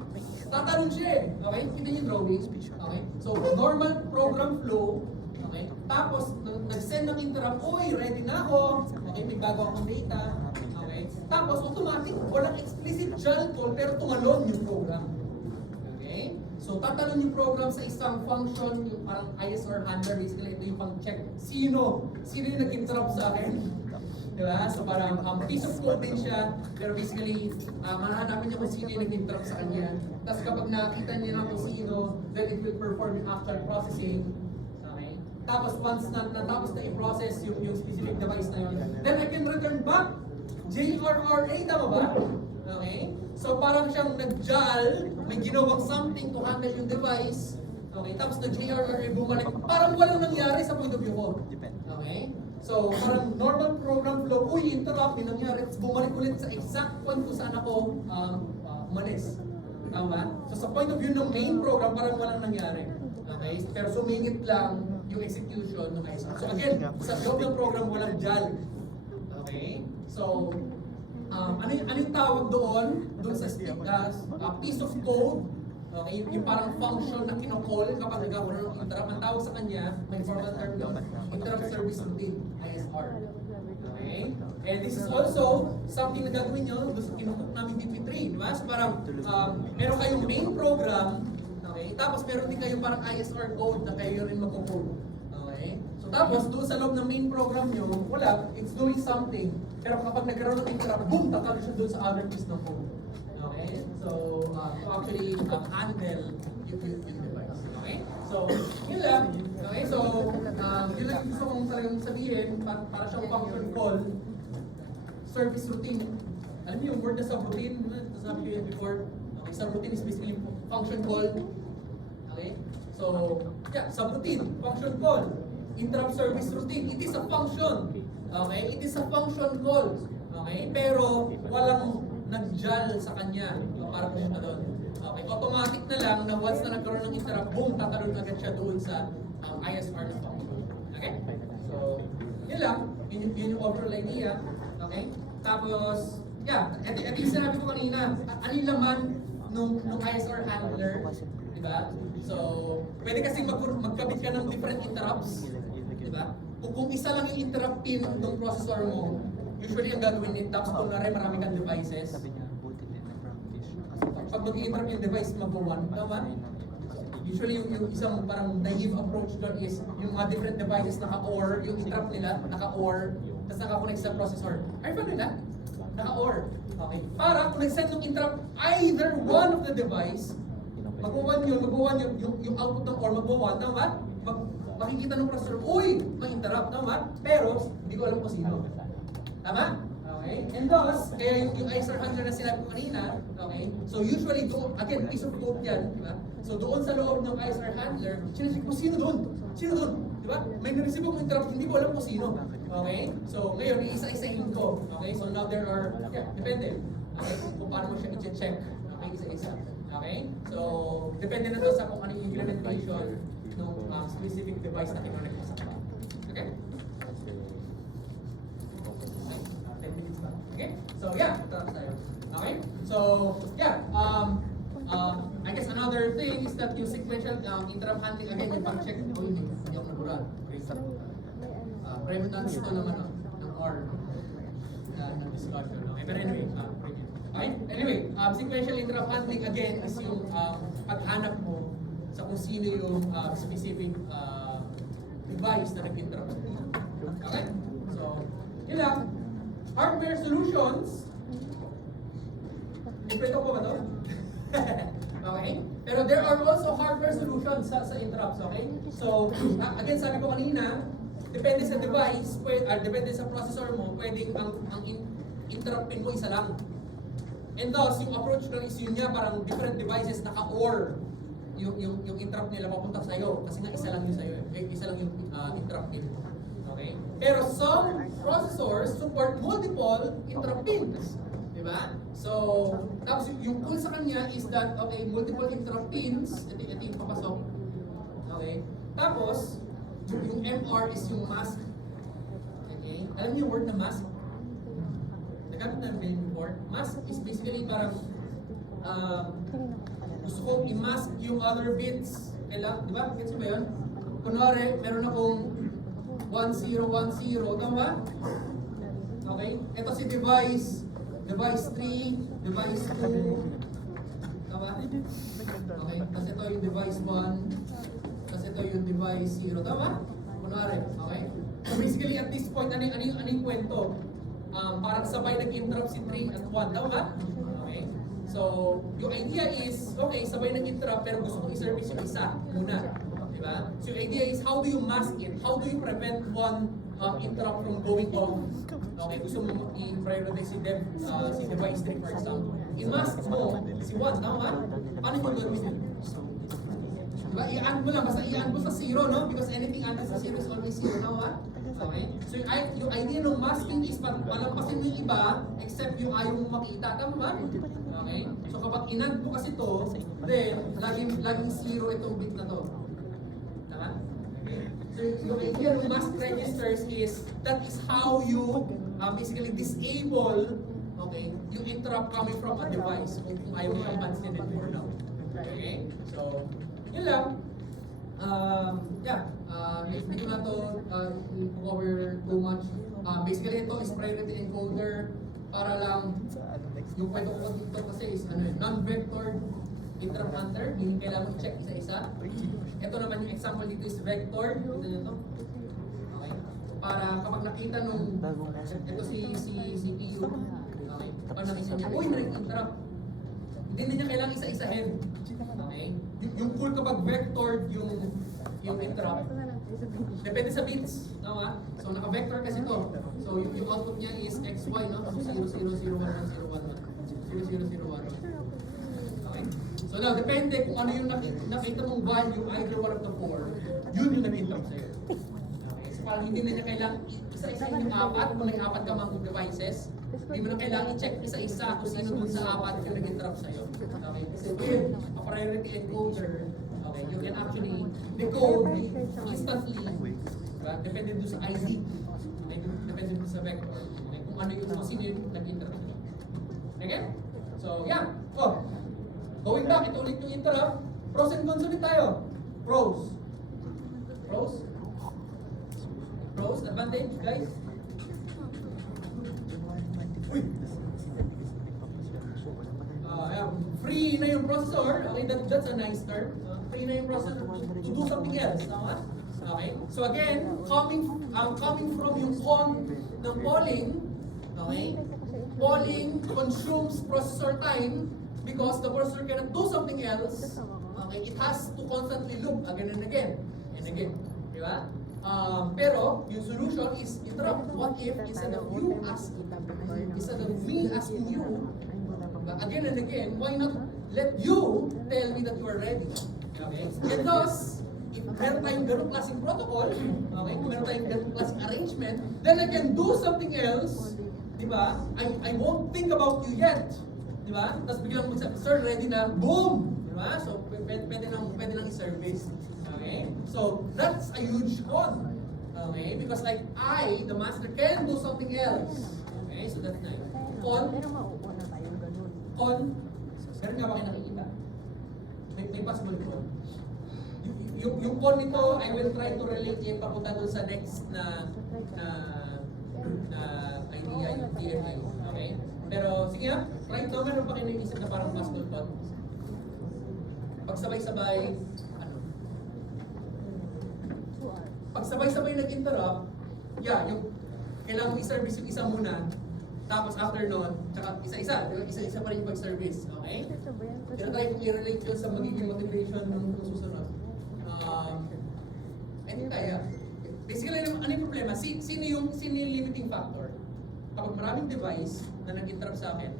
tatanong siya eh. Okay? Kita niyo yung drawing. Okay? So, normal program flow. Okay? Tapos, nag-send ng interrupt, uy, ready na ako. Okay? May bago akong data. Okay? Tapos, automatic, walang explicit JAL call, pero tumalon yung program. Okay? So, tatalon yung program sa isang function, yung parang ISR handler, basically ito yung pang-check. Sino yung nag-interrupt sa akin? Diba? So parang piece of code din siya, pero basically, manahanapin niya kung sino yung nag-interrupt sa kanya. Tapos kapag nakita niya na kung sino, then it will perform yung actual processing. Okay? Tapos once natapos na i-process yung specific device na yun, then I can return back JRRA, tama ba? Okay? So parang siyang nag-JAL, may ginawang something to handle yung device. Okay? Tapos nag-JRRA bumalik, parang walang nangyari sa point of view ko. Okay? So, parang normal program flow, uy, interrupt, may nangyari, bumalik ulit sa exact point kung saan ako umalis. Tama? So, sa point of view ng main program, parang walang nangyari. Okay? Pero sumingit lang yung execution ng ISR. So, again, sa loob ng program, walang JAL. Okay? So, ano yung tawag doon sa piece of code, okay, yung parang function na kinocall kapag nagkakaroon ng interrupt, ang tawag sa kanya, may formal term lang, interrupt service routine, ISR. Okay? And this is also something na gagawin nyo doon sa kinukook namin DP3, di ba? So parang, meron kayong main program, okay, tapos meron din kayong parang ISR code na kayo rin magkukode. Okay? So tapos, doon sa loob ng main program nyo, wala, it's doing something. Pero kapag nagkaroon ng interrupt, boom, takalo siya doon sa other piece ng code. Okay? So, to actually handle yung device. Okay? So, yun lang. Okay? So, yun lang gusto kong talagang sabihin, para siyang function call, service routine. Alam niyo yung word na subroutine, nasabi ko yun before. Okay, subroutine is basically function call. Okay? So, yeah, subroutine, function call, interrupt service routine. It is a function. Okay? It is a function call. Okay? Pero walang nag-jal sa kanya para pumunta doon. Okay? Automatic na lang na once na nagkaroon ng interrupt, boom, tatalon agad siya doon sa ISR na function. Okay? So, yun lang. Yun yung overall idea. Okay? Tapos, yeah, ito yung sinabi ko kanina. Ano yung laman nung ISR handler? Diba? So, pwede kasing magkabit ka ng different interrupts. Diba? Kung isa lang yung interrupt pin ng processor mo, usually ang gagawin ni tapos kung na rin marami kang devices. Pag mag-i-interrupt yung device, mag-1. Tama? Usually yung isang parang naive approach doon is yung mga different devices naka-OR, yung interrupt nila naka-OR, tapos naka-connect sa processor. Are you familiar na? Naka-OR. Okay. Para kung nag-send ng interrupt either one of the device, magwawan yun, yung output ng OR magwawan, tama? Makikita ng processor, uy, may interrupt, tama? Pero, hindi ko alam kung sino. Tama? Okay? And thus, kaya yung ISR handler na sinabi ko kanina, okay? So usually, again, piece of code yan, di ba? So doon sa loob ng ISR handler, sinecheck ko sino doon? Sino doon? Di ba? May na-receive akong interrupt, hindi ko alam kung sino. Okay? So ngayon, iisa-isahin ko. Okay? So now there are, depende. Okay? Kung paano mo siya i-check. Okay? Isa-isa. Okay? So, depende na to sa kung ano yung implementation ng specific device na kinonect mo sa cloud. Okay? 10 minutes pa. Okay? So, yeah. Tapos tayo. Okay? So, yeah. I guess another thing is that yung sequential interrupt handling, again, yung pag-check. Hindi ako nabura. Prevalence ito naman ng OR. Ng discussion. Okay? Pero anyway, okay? Anyway, sequential interrupt handling again is yung paghanap mo sa kung sino yung specific device na nag-interrupt. Okay? So, yun lang. Hardware solutions. Ipwento ko ba ito? Okay? Pero there are also hardware solutions sa interrupts. Okay? So, again, sabi ko kanina, depende sa device, depende sa processor mo, pwedeng ang interrupt pin mo isa lang. And thus, yung approach na is yun nga, parang different devices naka-OR yung interrupt nila papunta sa'yo. Kasi nga isa lang yun sa'yo isa lang yung interrupt pin. Okay? Pero some processors support multiple interrupt pins. Diba? So, tapos yung cool sa kanya is that, okay, multiple interrupt pins, ito yung papasok. Okay? Tapos, yung MR is yung mask. Okay? Alam niyo yung word na mask? Nagamit na rin before. Mask is basically parang gusto kong i-mask yung other bits. Kailangan, di ba? Gets mo ba yun? Kunwari, meron akong 1010, tama? Okay? Ito si device 3, device 2. Tama? Okay? Tapos ito yung device 1. Tapos ito yung device 0. Tama? Kunwari. Okay? So basically, at this point, ano yung kwento? Parang sabay nag-interrupt si 3 at 1. Tama? Okay? So, yung idea is, okay, sabay nag-interrupt pero gusto kong i-service yung isa muna. Diba? So, yung idea is, how do you mask it? How do you prevent one interrupt from going off? Okay, gusto mo i-prioritize si device 3, for example. I-mask mo si 1, tama? Paano nyo gagawin yun? Diba? I-add mo lang, basta i-add mo sa 0, no? Because anything under sa 0 is always 0, tama? Okay? So yung idea ng masking is palampasin mo yung iba except yung ayaw mo makita. Tama ba? Okay? So kapag in-add mo kasi to, then laging 0 itong bit na to. Tama? Okay? So yung idea ng mask registers is that is how you basically disable, okay, yung interrupt coming from a device kung ayaw mo yung pansinin for now. Okay? So, yun lang. Hindi ko na to cover too much. Basically, ito is priority encoder para lang yung pwede ko dito kasi is non-vector interrupt hunter, hindi kailangan i-check isa-isa. Ito naman yung example dito is vector. Ito nyo to. Okay. Para kapag nakita nung ito si CPU, okay, kapag nakita niya, uy, nag-interrupt. Hindi niya kailangan isa-isahin. Okay? Yung cool kapag vectored yung interrupt. Depende sa bits. Tama? So naka-vector kasi to. So yung output niya is XY, no? So 00011011. 0001. Okay? So now, depende kung ano yung nakita mong value, either one of the four, yun yung nag-interrupt sa'yo. Okay? So parang hindi na niya kailangan isa-isa yung apat, kung may apat ka mga devices, hindi mo na kailangan i-check isa-isa kung sino dun sa apat yung nag-interrupt sa'yo. Okay? Kasi with a priority encoder, okay, you can actually decode instantly, diba? Depende dun sa ID, okay? Depende dun sa vector, okay? Kung ano yung kung sino yung nag-interrupt. Okay? So, yeah. Oh, going back, ito ulit yung interrupt. Pros and cons ulit tayo. Pros. Pros? Pros, advantage, guys? Uy! Yeah. Free na yung processor. Okay, that's a nice term. Free na yung processor to do something else. Tama? Okay? So again, coming from yung con ng polling, okay? Polling consumes processor time because the processor cannot do something else. Okay? It has to constantly loop again and again. And again. Di ba? Pero, yung solution is interrupt. What if instead of me asking you, again and again, why not let you tell me that you are ready? Okay? And thus, if meron tayong ganong klaseng protocol, okay, kung meron tayong ganong klaseng arrangement, then I can do something else, di ba? I won't think about you yet, di ba? Tapos biglang magsabi, sir, ready na, boom! Di ba? So, pwede lang i-service. Okay? So, that's a huge con. Okay? Because like I, the master, can do something else. Okay? So, that's nice. Con, meron nga ba kayo nakikita? May possible con. Yung con nito, I will try to relate yung papunta doon sa next na idea, yung TMA. Okay? Pero, sige nga, right now, meron pa kayo naisip na parang possible con? Pagsabay-sabay, pag sabay-sabay nag-interrupt, yeah, yung kailangan mo i-service yung isa muna, tapos after nun, tsaka isa-isa, isa-isa pa rin yung pag-service, okay? Pero tayo kung i-relate yun sa magiging motivation ng susunod. I think kaya. Basically, ano yung problema? Sino yung limiting factor? Kapag maraming device na nag-interrupt sa akin,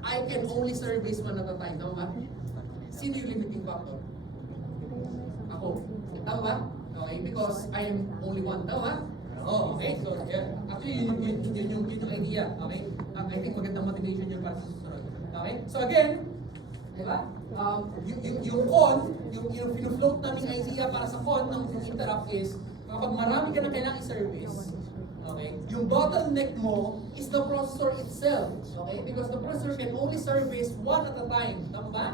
I can only service one at a time, tama ba? Sino yung limiting factor? Ako. Tama ba? Okay, because I am only one. Tama? Oh, okay. So, yeah. Actually, yun yung idea. Okay? I think magandang motivation yun para sa susunod. Okay? So again, di ba? Yung con, yung pino-float namin idea para sa con ng interrupt is, kapag marami ka na kailangang i-service, okay, yung bottleneck mo is the processor itself. Okay? Because the processor can only service one at a time. Tama ba?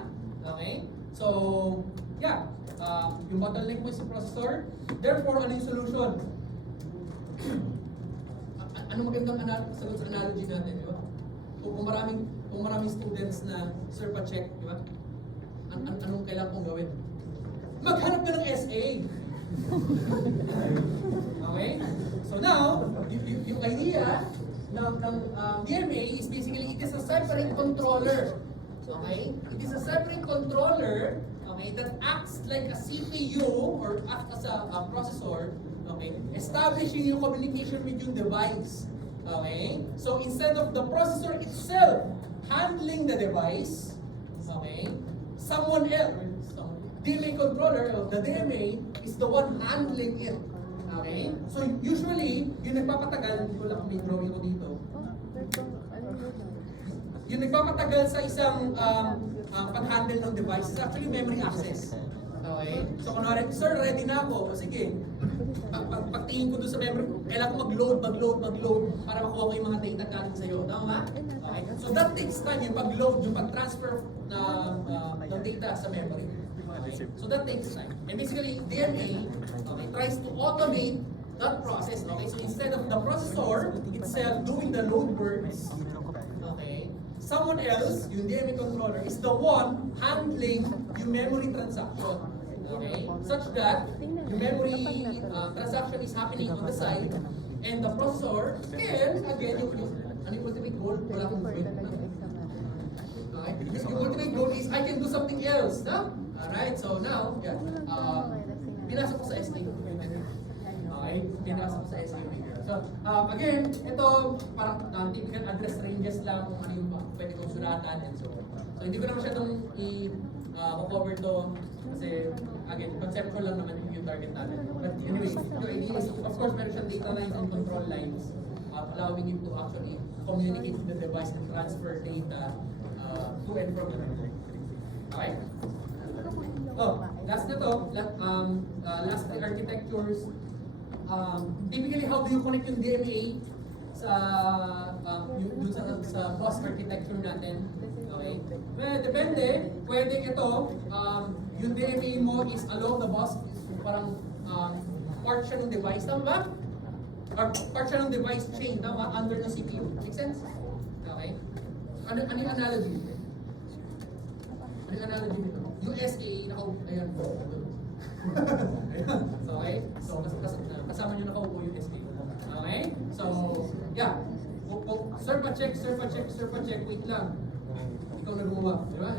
Okay? So, yeah. Yung bottleneck mo is yung processor. Therefore, ano yung solution? Ano magandang sagot sa analogy natin, di ba? Kung maraming students na sir pa-check, di ba? Anong kailangan kong gawin? Maghanap ka ng SA! Okay? So now, yung idea ng DMA is basically, it is a separate controller. Okay? It is a separate controller, okay, that acts like a CPU or acts as a processor, okay, establishing yung communication with yung device. Okay? So instead of the processor itself handling the device, okay, someone else, DMA controller of the DMA is the one handling it. Okay? So usually, yung nagpapatagal, hindi ko lang may drawing ko dito, yung nagpapatagal sa isang pag-handle ng device is actually memory access. Okay? So kunwari, sir, ready na ako. O sige, pagtingin ko doon sa memory, kailangan ko mag-load para makuha ko yung mga data galing sa'yo. Tama ba? Okay? So that takes time, yung pag-load, yung pag-transfer ng data sa memory. Okay? So that takes time. And basically, DMA tries to automate that process. Okay? So instead of the processor itself doing the load works, okay, someone else, yung DMA controller, is the one handling yung memory transaction. Okay? Such that yung memory transaction is happening on the side, and the processor can, again, yung ultimate goal, wala akong goal. Okay? Because yung ultimate goal is, I can do something else. No? Alright, so now, yeah, pinasok ko sa SQ. Okay? Pinasok ko sa SQ. So, again, ito, parang typical address ranges lang kung ano yung pwede kong sulatan and so on. So, hindi ko na masyadong cover to kasi again, conceptual lang naman yung target natin. But anyways, yung idea is, of course, meron siyang data lines and control lines allowing you to actually communicate with the device and transfer data to and from the network. Okay? Oh, last na to, last three architectures. Typically, how do you connect yung DMA sa yung sa bus architecture natin? Okay? Well, depende. Pwede ito, yung DMA mo is along the bus, parang part siya ng device, tama ba? Or part siya ng device chain, tama? Under the CPU. Make sense? Okay? Ano yung analogy nito? Ano yung analogy nito? USA, ayan po. Ayan. So, okay? So, kasama nyo nakaupo yung SA. Okay? So, yeah. Serve a check, wait lang. Ikaw na gumawa, di ba?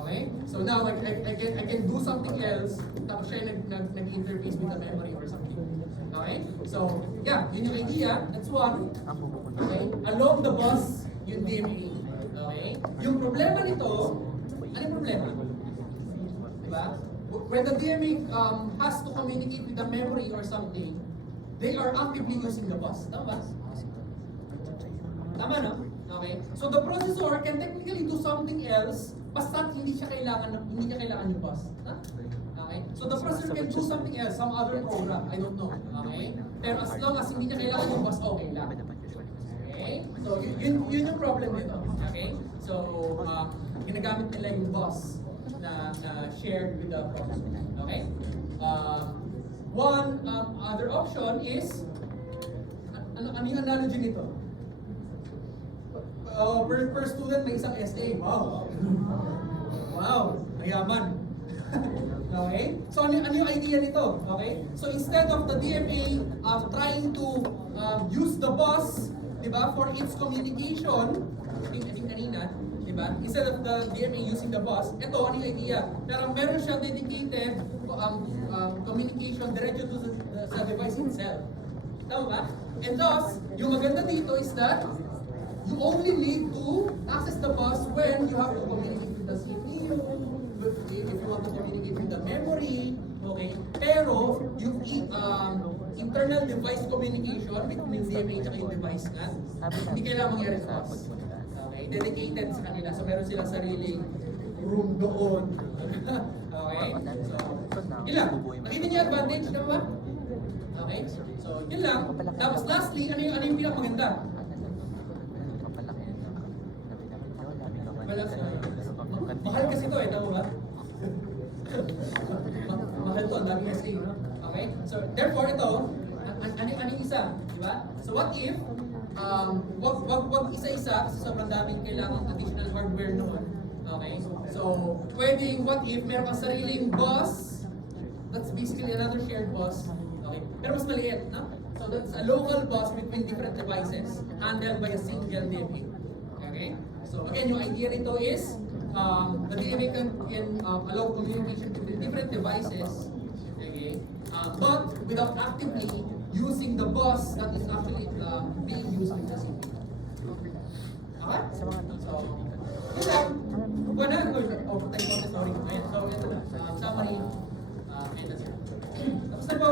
Okay? So now, I can do something else, tapos siya nag-interface with the memory or something. Okay? So, yeah, yun yung idea. That's one. Okay? Along the bus, yung DMA. Okay? Yung problema nito, ano yung problema? Diba? When the DMA has to communicate with the memory or something, they are actively using the bus. Tama ba? Tama, no? Okay? So the processor can technically do something else basta hindi niya kailangan yung bus. Huh? Okay? So the processor can do something else, some other program, I don't know. Okay? Pero as long as hindi niya kailangan yung bus, okay lang. Okay? So yun yung problem nito. Okay? So ginagamit nila yung bus na shared with the processor. Okay? One other option is ano yung analogy nito? Per student may isang SA. Wow. Wow, mayaman. Okay? So ano yung idea nito? Okay? So instead of the DMA trying to use the bus, di ba, for its communication, I think kanina, di ba? Instead of the DMA using the bus, ito ano yung idea? Pero meron siyang dedicated communication diretso to sa device itself. Tama ba? And thus, yung maganda dito is that you only need to access the bus when you have to communicate with the CPU, if you want to communicate with the memory, okay? Pero yung internal device communication between DMA at yung device nga, hindi kailangan mangyari sa bus. Okay? Dedicated sa kanila. So meron silang sariling room doon. Okay? So, yun lang. Nakita niyo advantage na ba? Okay? So, yun lang. Tapos lastly, ano yung pinakamaganda? Mahal kasi ito tama ba? Mahal to, ang daming SA, no? Okay? So, therefore ito, ano yung isa? Diba? So, what if, wag isa-isa kasi sobrang daming kailangan additional hardware noon. Okay? So, pwedeng what if meron kang sariling bus, that's basically another shared bus. Okay? Pero mas maliit, no? So, that's a local bus between different devices handled by a single DMA. Okay? So again, yung idea nito is the DMA can allow communication between different devices, okay? But without actively using the bus that is actually being used in the CPU. Okay? So, yun lang. Sorry. Ayan, so, ito na. Summary. And that's it. Tapos na po.